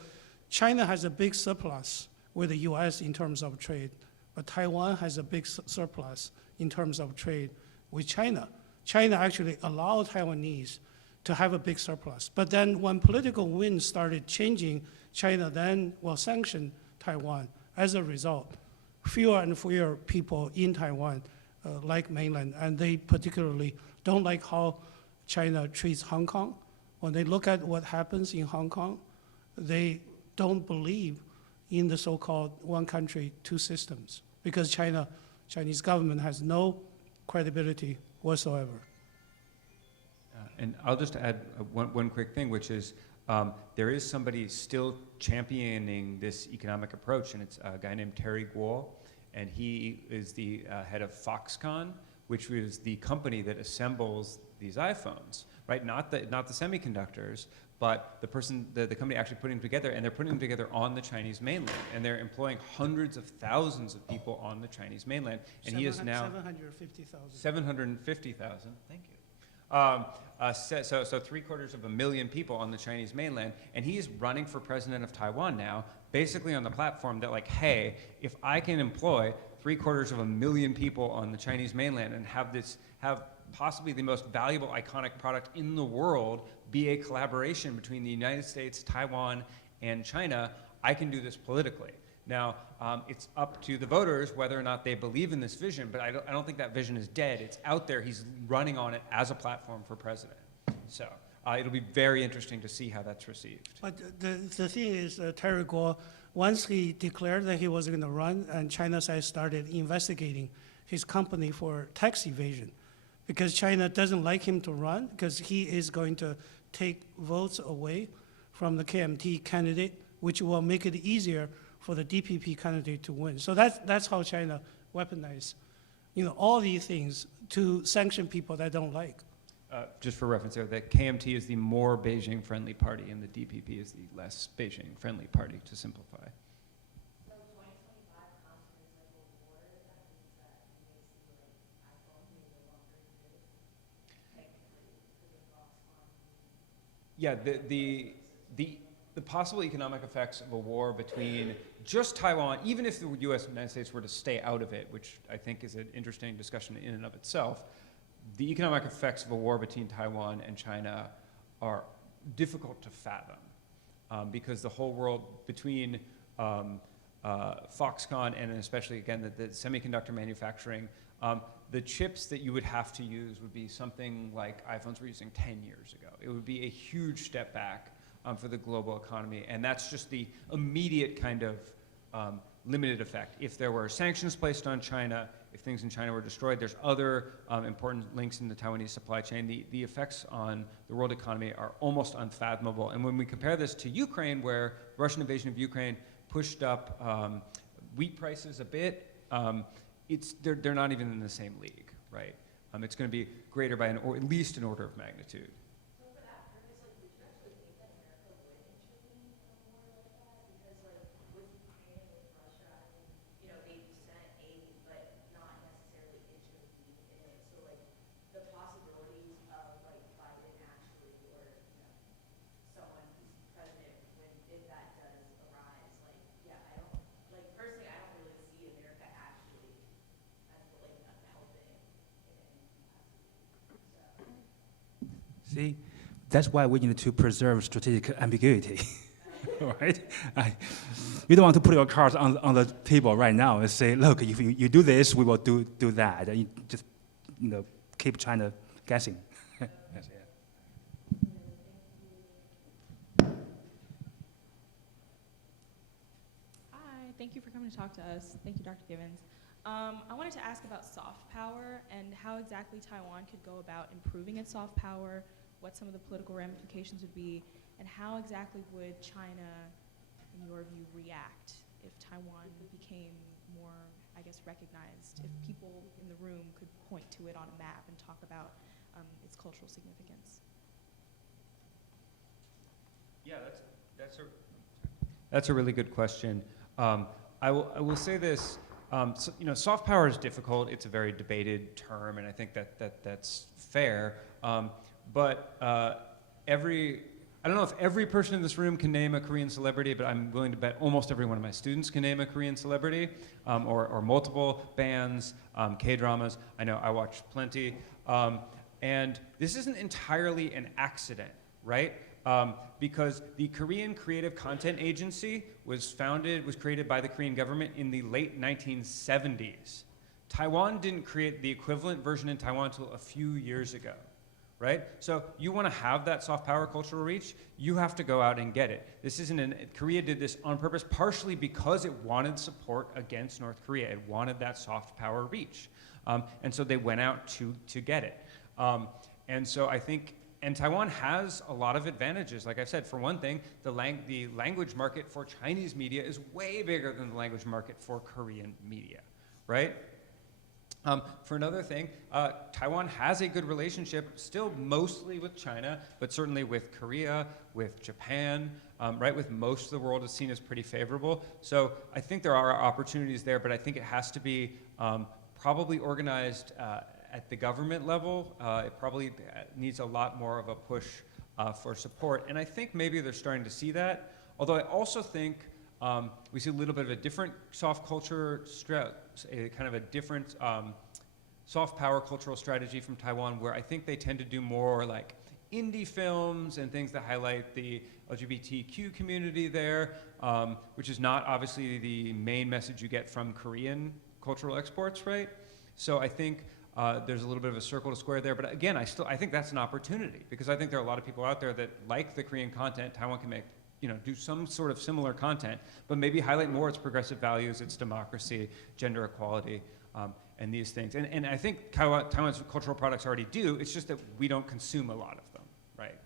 China has a big surplus with the US in terms of trade, but Taiwan has a big surplus in terms of trade with China. China actually allowed Taiwanese to have a big surplus. But then when political winds started changing, China then will sanction Taiwan. As a result, fewer and fewer people in Taiwan like mainland, and they particularly don't like how China treats Hong Kong. When they look at what happens in Hong Kong, they don't believe in the so-called one country, two systems, because Chinese government has no credibility whatsoever. And I'll just add one quick thing, which is there is somebody still championing this economic approach, and it's a guy named Terry Guo, and he is the head of Foxconn, which is the company that assembles these iPhones, right? Not the semiconductors, but the company actually putting them together, and they're putting them together on the Chinese mainland, and they're employing hundreds of thousands of people on the Chinese mainland, and he is now 750,000. 750,000. Thank you. So 750,000 people on the Chinese mainland, and he's running for president of Taiwan now, basically on the platform that, like, hey, if I can employ 750,000 people on the Chinese mainland and have possibly the most valuable, iconic product in the world be a collaboration between the United States, Taiwan, and China, I can do this politically. Now, it's up to the voters whether or not they believe in this vision, but I don't think that vision is dead. It's out there. He's running on it as a platform for president. So it'll be very interesting to see how that's received. But the thing is, Terry Guo, once he declared that he was going to run, and China side started investigating his company for tax evasion, because China doesn't like him to run, because he is going to take votes away from the KMT candidate, which will make it easier for the DPP candidate to win. So that's how China weaponizes, all these things to sanction people that don't like. Just for reference there, the KMT is the more Beijing-friendly party, and the DPP is the less Beijing-friendly party, to simplify. So 2025 conference like a war, that means that you may see like iPhone being no longer exist, technically, because of Foxconn. Yeah, the possible economic effects of a war between just Taiwan, even if the US and United States were to stay out of it, which I think is an interesting discussion in and of itself, the economic effects of a war between Taiwan and China are difficult to fathom, because the whole world between Foxconn and especially, again, the semiconductor manufacturing, the chips that you would have to use would be something like iPhones were using 10 years ago. It would be a huge step back for the global economy, and that's just the immediate kind of limited effect. If there were sanctions placed on China, if things in China were destroyed, there's other important links in the Taiwanese supply chain. The effects on the world economy are almost unfathomable. And when we compare this to Ukraine, where the Russian invasion of Ukraine pushed up wheat prices a bit, they're not even in the same league, right? It's going to be greater by or at least an order of magnitude. See, that's why we need to preserve strategic ambiguity. right? You don't want to put your cards on the table right now and say, look, if you do this, we will do that. And you just keep China guessing. Yes, yeah. Hi, thank you for coming to talk to us. Thank you, Dr. Givens. I wanted to ask about soft power and how exactly Taiwan could go about improving its soft power, what some of the political ramifications would be, and how exactly would China, in your view, react if Taiwan became more, I guess, recognized, if people in the room could point to it on a map and talk about its cultural significance? Yeah, that's a really good question. I will say this. So, soft power is difficult. It's a very debated term, and I think that's fair. But I don't know if every person in this room can name a Korean celebrity, but I'm willing to bet almost every one of my students can name a Korean celebrity, or multiple bands, K-dramas. I know I watch plenty. And this isn't entirely an accident, right? Because the Korean Creative Content Agency was created by the Korean government in the late 1970s. Taiwan didn't create the equivalent version in Taiwan until a few years ago, right? So you want to have that soft power cultural reach, you have to go out and get it. Korea did this on purpose, partially because it wanted support against North Korea. It wanted that soft power reach. And so they went out to get it. And so I think, and Taiwan has a lot of advantages. Like I said, for one thing, the language market for Chinese media is way bigger than the language market for Korean media, right? For another thing, Taiwan has a good relationship, still mostly with China, but certainly with Korea, with Japan, right? With most of the world is seen as pretty favorable. So I think there are opportunities there, but I think it has to be probably organized at the government level. It probably needs a lot more of a push for support. And I think maybe they're starting to see that. Although I also think we see a little bit of a different soft culture, kind of a different soft power cultural strategy from Taiwan, where I think they tend to do more like indie films and things that highlight the LGBTQ community there, which is not obviously the main message you get from Korean cultural exports, right? So I think there's a little bit of a circle to square there, but again, I think that's an opportunity, because I think there are a lot of people out there that like the Korean content. Taiwan can make, do some sort of similar content, but maybe highlight more its progressive values, its democracy, gender equality, and these things. And I think Taiwan's cultural products already do. It's just that we don't consume a lot of them, right?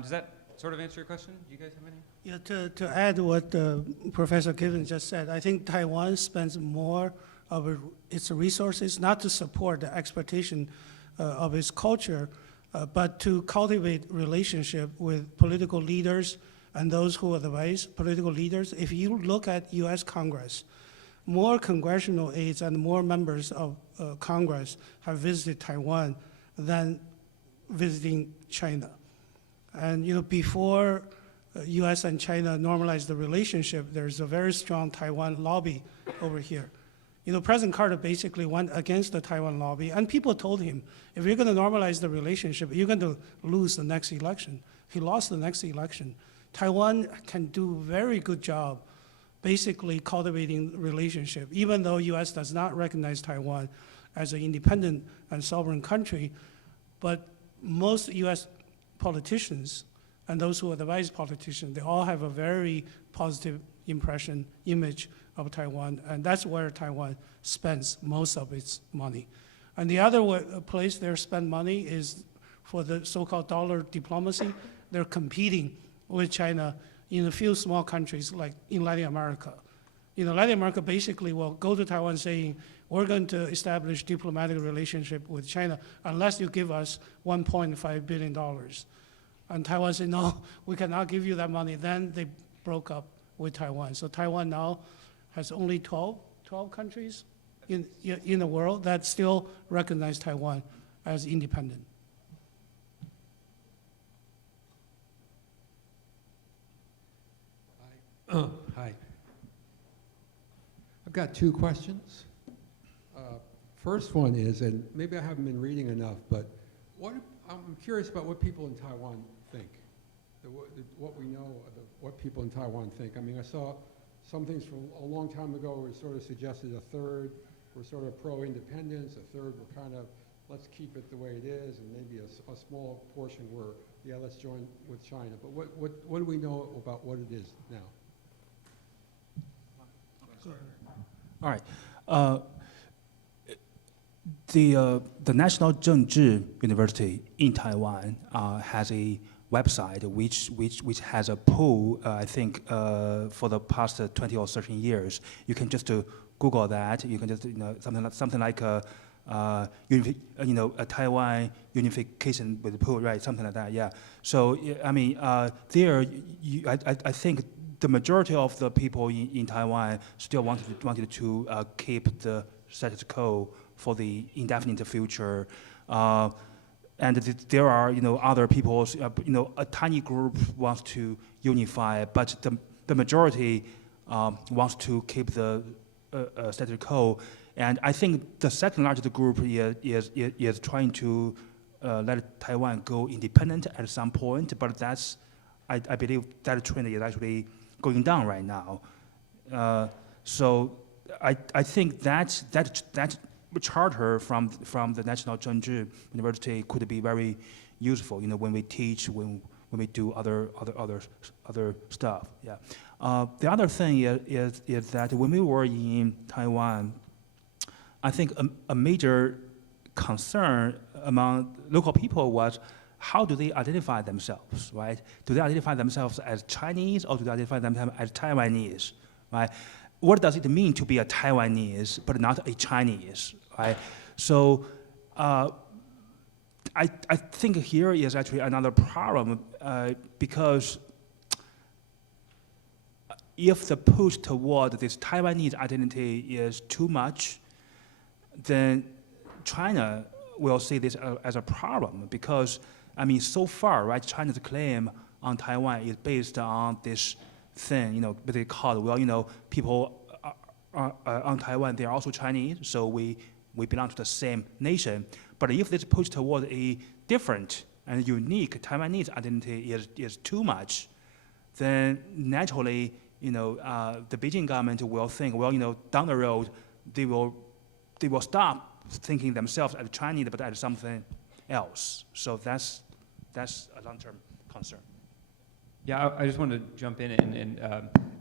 Does that sort of answer your question? Do you guys have any? Yeah, to add what Professor Givens just said, I think Taiwan spends more of its resources not to support the exploitation of its culture, but to cultivate relationship with political leaders and those who advise political leaders. If you look at U.S. Congress, more congressional aides and more members of Congress have visited Taiwan than visiting China. And before U.S. and China normalized the relationship, there's a very strong Taiwan lobby over here. President Carter basically went against the Taiwan lobby, and people told him, if you're going to normalize the relationship, you're going to lose the next election. He lost the next election. Taiwan can do a very good job basically cultivating relationship, even though U.S. does not recognize Taiwan as an independent and sovereign country. But most U.S. politicians and those who advise politicians, they all have a very positive image of Taiwan, and that's where Taiwan spends most of its money. And the other place they spend money is for the so-called dollar diplomacy. They're competing with China in a few small countries, like in Latin America. Latin America basically will go to Taiwan saying, we're going to establish diplomatic relationship with China unless you give us $1.5 billion. And Taiwan said, no, we cannot give you that money. Then they broke up with Taiwan. So Taiwan now has only 12 countries in the world that still recognize Taiwan as independent. Hi. I've got two questions. First one is, and maybe I haven't been reading enough, but I'm curious about what people in Taiwan think. what we know, what people in Taiwan think. I mean, I saw some things from a long time ago where it sort of suggested a third were sort of pro-independence, a third were kind of, let's keep it the way it is, and maybe a small portion were, yeah, let's join with China. But what do we know about what it is now? All right. The National Zhengzhi University in Taiwan has a website which has a poll, I think, for the past 20 or 13 years. You can just Google that. You can just, something like a Taiwan unification with the pool, right? Something like that, yeah. So, I mean, there, I think the majority of the people in Taiwan still wanted to keep the status quo for the indefinite future. And there are, other people, a tiny group wants to unify, but the majority wants to keep the status quo. And I think the second largest group is trying to let Taiwan go independent at some point, but I believe that trend is actually going down right now. So I think that charter from the National Zhengzhi University could be very useful, when we teach, when we do other stuff. Yeah. The other thing is that when we were in Taiwan, I think a major concern among local people was, how do they identify themselves, right? Do they identify themselves as Chinese, or do they identify themselves as Taiwanese, right? What does it mean to be a Taiwanese but not a Chinese, right? So I think here is actually another problem, because if the push toward this Taiwanese identity is too much, then China will see this as a problem, because, I mean, so far, right, China's claim on Taiwan is based on this thing, basically called, well, people on Taiwan, they're also Chinese, so we belong to the same nation. But if this push toward a different and unique Taiwanese identity is too much, then naturally, the Beijing government will think, well, down the road, they will stop thinking themselves as Chinese, but as something else. So that's a long-term concern. Yeah, I just wanted to jump in and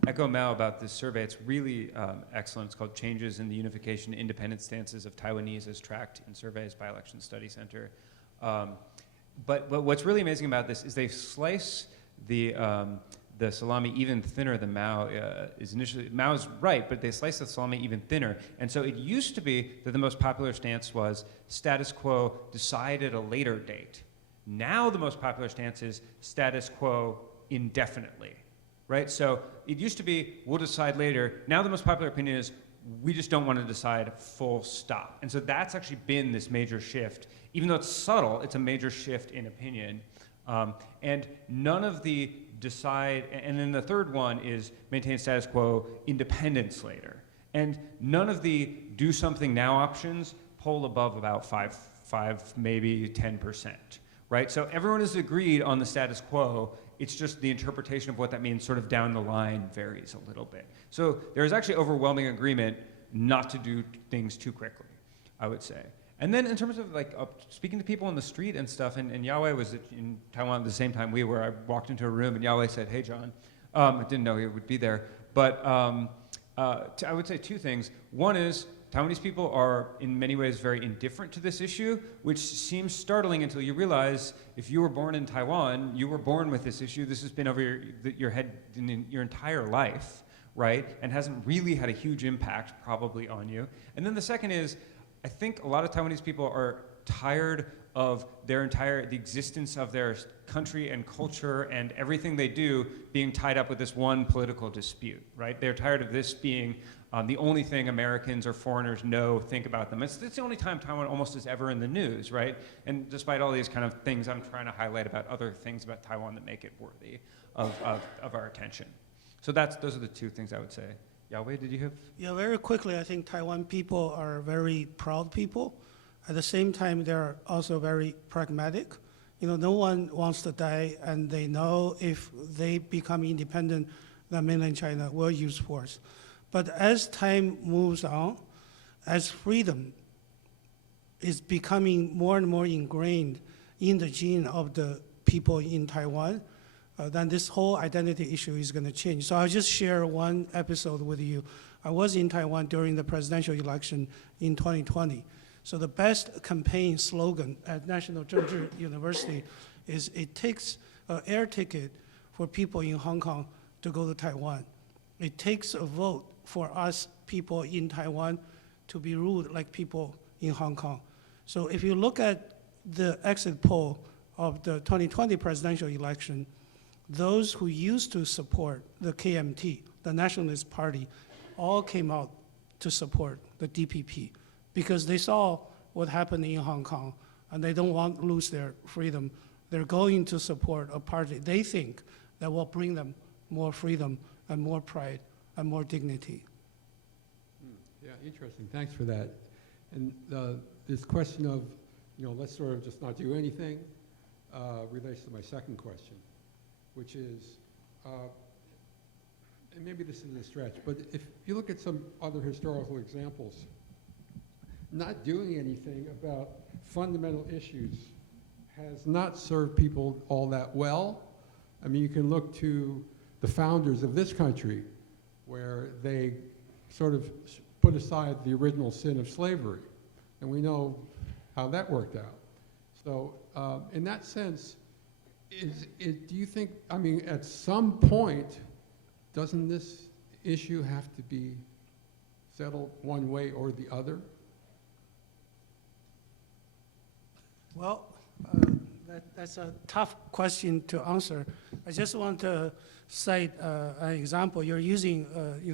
echo Mao about this survey. It's really excellent. It's called Changes in the Unification and Independent Stances of Taiwanese as Tracked in Surveys by Election Study Center. But what's really amazing about this is they slice the salami even thinner than Mao is initially. Mao's right, but they slice the salami even thinner. And so it used to be that the most popular stance was status quo, decide at a later date. Now the most popular stance is status quo indefinitely, right? So it used to be, we'll decide later. Now the most popular opinion is, we just don't want to decide, full stop. And so that's actually been this major shift. Even though it's subtle, it's a major shift in opinion. And none of the decide, and then the third one is maintain status quo, independence later. And none of the do something now options poll above about 5, maybe 10%, right? So everyone has agreed on the status quo. It's just the interpretation of what that means sort of down the line varies a little bit. So there's actually overwhelming agreement not to do things too quickly, I would say. And then in terms of like speaking to people on the street and stuff, and Yahweh was in Taiwan at the same time we were. I walked into a room and Yahweh said, "Hey, John." I didn't know he would be there. But I would say two things. One is Taiwanese people are in many ways very indifferent to this issue, which seems startling until you realize if you were born in Taiwan, you were born with this issue. This has been over your head in your entire life, right? And hasn't really had a huge impact probably on you. And then the second is, I think a lot of Taiwanese people are tired of the existence of their country and culture and everything they do being tied up with this one political dispute, right? They're tired of this being the only thing Americans or foreigners think about them. It's the only time Taiwan almost is ever in the news, right? And despite all these kind of things I'm trying to highlight about other things about Taiwan that make it worthy of our attention. So those are the two things I would say. Yahweh, did you have? Yeah, very quickly, I think Taiwan people are very proud people. At the same time, they're also very pragmatic. no one wants to die, and they know if they become independent, then mainland China will use force. But as time moves on, as freedom is becoming more and more ingrained in the gene of the people in Taiwan, then this whole identity issue is going to change. So I'll just share one episode with you. I was in Taiwan during the presidential election in 2020. So the best campaign slogan at National Zhengzhi University is it takes an air ticket for people in Hong Kong to go to Taiwan. It takes a vote for us people in Taiwan to be ruled like people in Hong Kong. So if you look at the exit poll of the 2020 presidential election, those who used to support the KMT, the Nationalist Party, all came out to support the DPP because they saw what happened in Hong Kong and they don't want to lose their freedom. They're going to support a party they think that will bring them more freedom and more pride and more dignity. Yeah, interesting. Thanks for that. And this question of, let's sort of just not do anything relates to my second question, which is, and maybe this is a stretch, but if you look at some other historical examples, not doing anything about fundamental issues has not served people all that well. I mean, you can look to the founders of this country, where they sort of put aside the original sin of slavery, and we know how that worked out. So in that sense, do you think, I mean, at some point, doesn't this issue have to be settled one way or the other? Well, that's a tough question to answer. I just want to cite an example. You're using,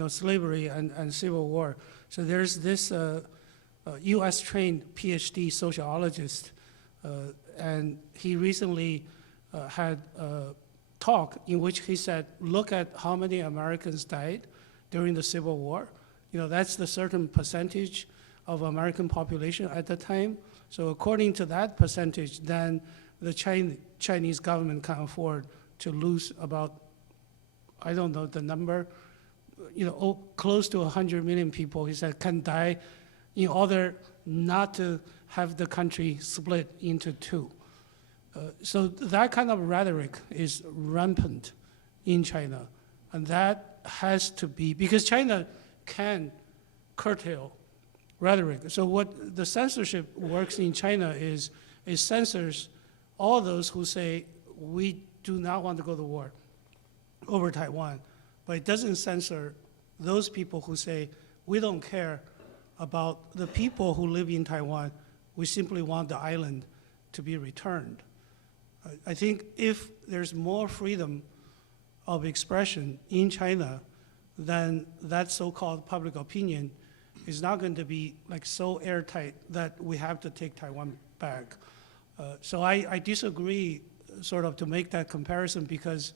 slavery and Civil War. So there's this U.S.-trained PhD sociologist, and he recently had a talk in which he said, look at how many Americans died during the Civil War. That's the certain percentage of American population at the time. So according to that percentage, then the Chinese government can afford to lose about, I don't know the number, close to 100 million people, he said, can die in order not to have the country split into two. So that kind of rhetoric is rampant in China. And that has to be, because China can curtail rhetoric. So what the censorship works in China is it censors all those who say, we do not want to go to war over Taiwan. But it doesn't censor those people who say, we don't care about the people who live in Taiwan. We simply want the island to be returned. I think if there's more freedom of expression in China, then that so-called public opinion is not going to be like so airtight that we have to take Taiwan back. So I disagree sort of to make that comparison because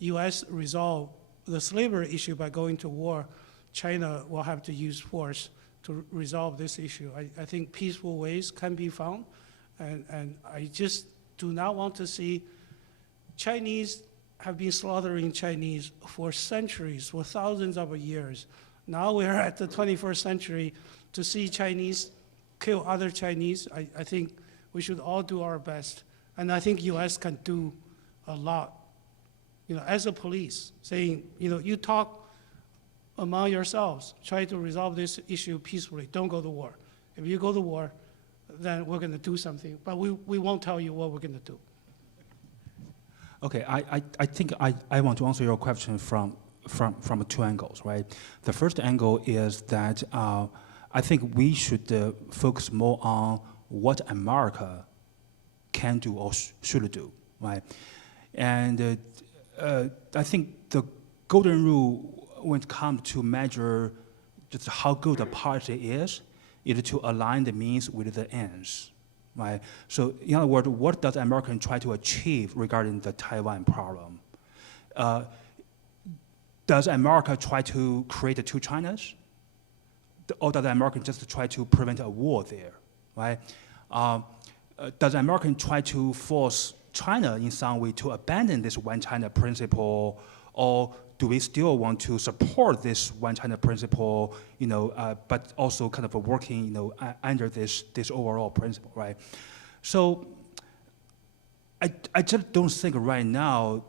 US resolved the slavery issue by going to war. China will have to use force to resolve this issue. I think peaceful ways can be found, and I just do not want to see Chinese have been slaughtering Chinese for centuries, for thousands of years. Now we're at the 21st century to see Chinese kill other Chinese. I think we should all do our best. And I think US can do a lot. As a police, saying, you talk among yourselves, try to resolve this issue peacefully, don't go to war. If you go to war, then we're going to do something, but we won't tell you what we're going to do. Okay, I think I want to answer your question from two angles, right? The first angle is that I think we should focus more on what America can do or should do, right? And I think the golden rule when it comes to measure just how good a party is to align the means with the ends, right? So in other words, what does America try to achieve regarding the Taiwan problem? Does America try to create two Chinas? Or does America just try to prevent a war there, right? Does America try to force China in some way to abandon this one China principle, or do we still want to support this one China principle, but also kind of working, under this overall principle, right? So I just don't think right now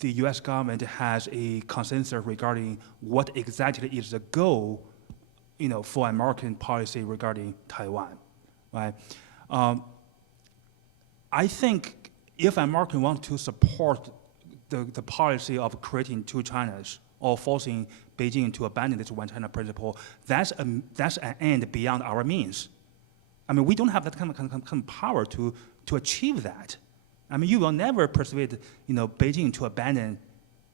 the U.S. government has a consensus regarding what exactly is the goal, for American policy regarding Taiwan, right? I think if America wants to support the policy of creating two Chinas or forcing Beijing to abandon this one China principle, that's an end beyond our means. I mean, we don't have that kind of power to achieve that. I mean, you will never persuade, Beijing to abandon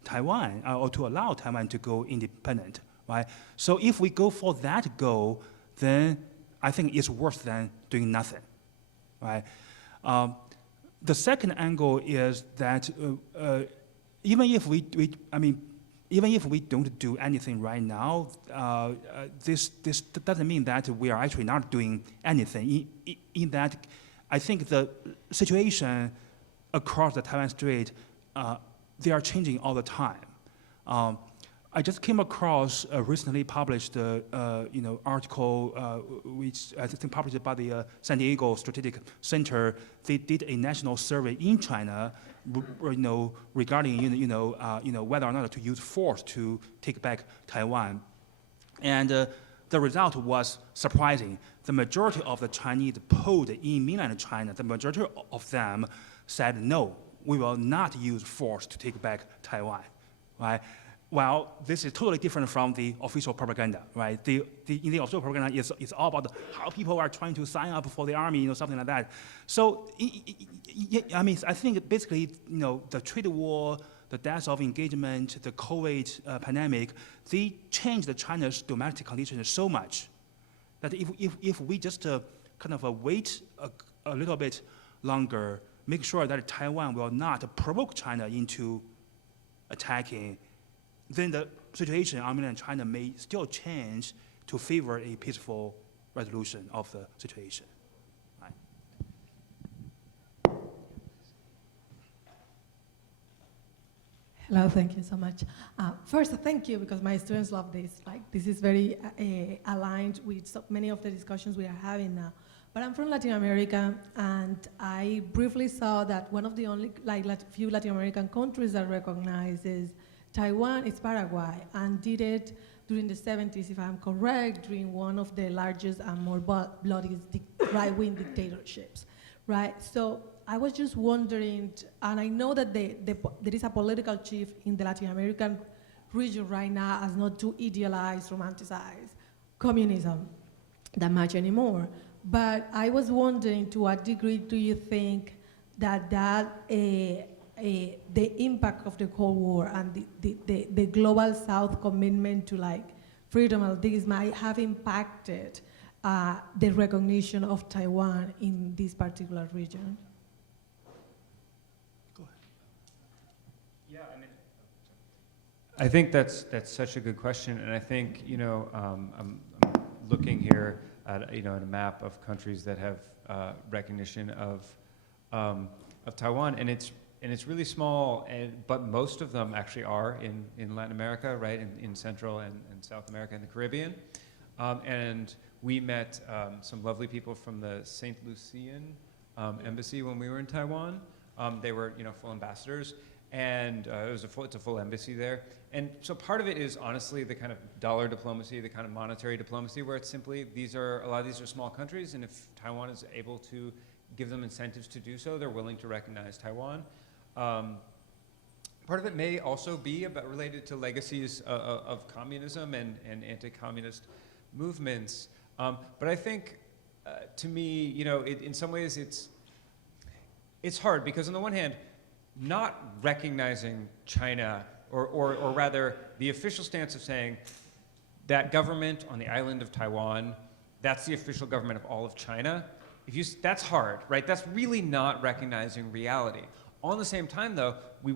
Taiwan or to allow Taiwan to go independent, right? So if we go for that goal, then I think it's worse than doing nothing, right? The second angle is that even if we don't do anything right now, this doesn't mean that we are actually not doing anything. In that, I think the situation across the Taiwan Strait, they are changing all the time. I just came across a recently published article, which I think published by the San Diego Strategic Center. They did a national survey in China, regarding whether or not to use force to take back Taiwan, and the result was surprising. The majority of the Chinese polled in mainland China, the majority of them said no, we will not use force to take back Taiwan, right? Well, this is totally different from the official propaganda, right? In the official propaganda, it's all about how people are trying to sign up for the army, something like that. So, I mean, I think basically, the trade war, the deaths of engagement, the COVID pandemic, they changed China's domestic conditions so much that if we just kind of wait a little bit longer, make sure that Taiwan will not provoke China into attacking, then the situation in mainland China may still change to favor a peaceful resolution of the situation. Right. Hello, thank you so much. First, thank you, because my students love this. This is very aligned with many of the discussions we are having now. But I'm from Latin America, and I briefly saw that one of the only few Latin American countries that recognizes Taiwan is Paraguay, and did it during the 70s, if I'm correct, during one of the largest and more bloody right-wing dictatorships, right? So I was just wondering, and I know that there is a political shift in the Latin American region right now as not to idealize, romanticize communism that much anymore. But I was wondering, to what degree do you think that the impact of the Cold War and the global South commitment to freedom and this might have impacted the recognition of Taiwan in this particular region? Go ahead. Yeah, I think that's such a good question, and I think I'm looking here at at a map of countries that have recognition of Taiwan, and it's really small, but most of them actually are in Latin America, right, in Central and South America and the Caribbean. And we met some lovely people from the St. Lucian embassy when we were in Taiwan. They were full ambassadors, and it's a full embassy there. And so part of it is honestly the kind of dollar diplomacy, the kind of monetary diplomacy, where it's simply a lot of these are small countries, and if Taiwan is able to give them incentives to do so, they're willing to recognize Taiwan. Part of it may also be related to legacies of communism and anti-communist movements. But I think, to me, in some ways it's hard, because on the one hand, not recognizing China, or rather the official stance of saying that government on the island of Taiwan, that's the official government of all of China, that's hard, right? That's really not recognizing reality. On the same time, though, we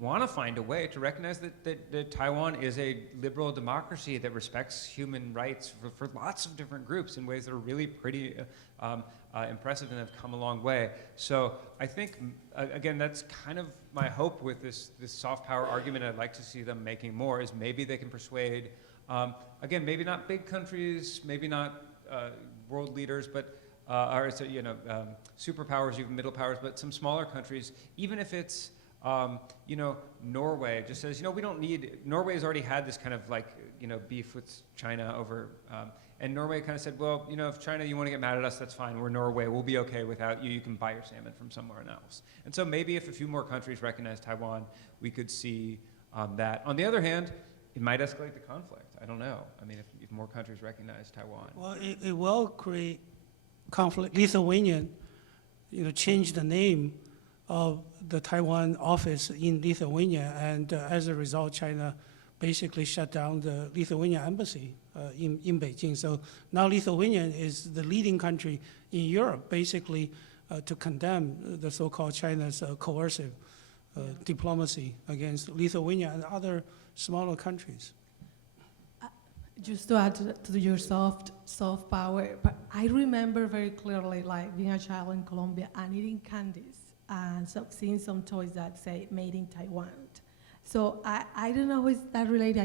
want to find a way to recognize that Taiwan is a liberal democracy that respects human rights for lots of different groups in ways that are really pretty impressive and have come a long way. So I think, again, that's kind of my hope with this soft power argument. I'd like to see them making more, is maybe they can persuade, again, maybe not big countries, maybe not world leaders, but or superpowers, even middle powers, but some smaller countries, even if it's, Norway just says, we don't need, Norway's already had this kind of like, beef with China over, and Norway kind of said, well, if China, you want to get mad at us, that's fine. We're Norway. We'll be okay without you. You can buy your salmon from somewhere else. And so maybe if a few more countries recognize Taiwan, we could see that. On the other hand, it might escalate the conflict. I don't know. I mean, if more countries recognize Taiwan. Well, it will create conflict. Lithuania, changed the name of the Taiwan office in Lithuania, and as a result, China basically shut down the Lithuania embassy in Beijing. So now Lithuania is the leading country in Europe, basically to condemn the so-called China's coercive diplomacy against Lithuania and other smaller countries. Just to add to your soft power, but I remember very clearly, like being a child in Colombia and eating candies and seeing some toys that say "Made in Taiwan." So I don't know is that related.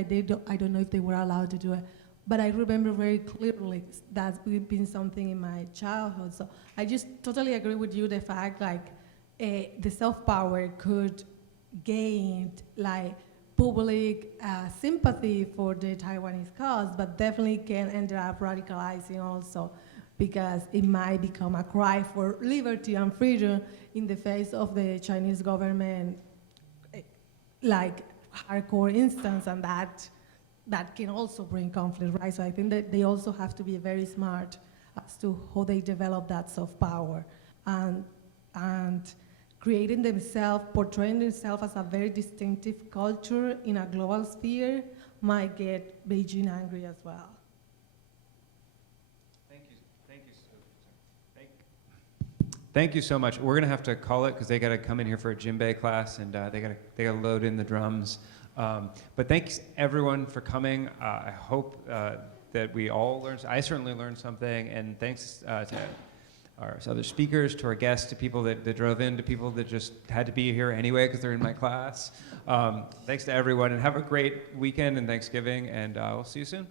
I don't know if they were allowed to do it, but I remember very clearly that's been something in my childhood. So I just totally agree with you. The fact like the soft power could gain like public sympathy for the Taiwanese cause, but definitely can end up radicalizing also, because it might become a cry for liberty and freedom in the face of the Chinese government, like hardcore instance, and that can also bring conflict, right? So I think that they also have to be very smart as to how they develop that soft power, and creating themselves, portraying themselves as a very distinctive culture in a global sphere might get Beijing angry as well. Thank you so much. We're gonna have to call it because they gotta come in here for a djembe class, and they gotta load in the drums. But thanks everyone for coming. I hope that we all learned. I certainly learned something, and thanks to our other speakers, to our guests, to people that drove in, to people that just had to be here anyway because they're in my class. Thanks to everyone, and have a great weekend and Thanksgiving, and we'll see you soon.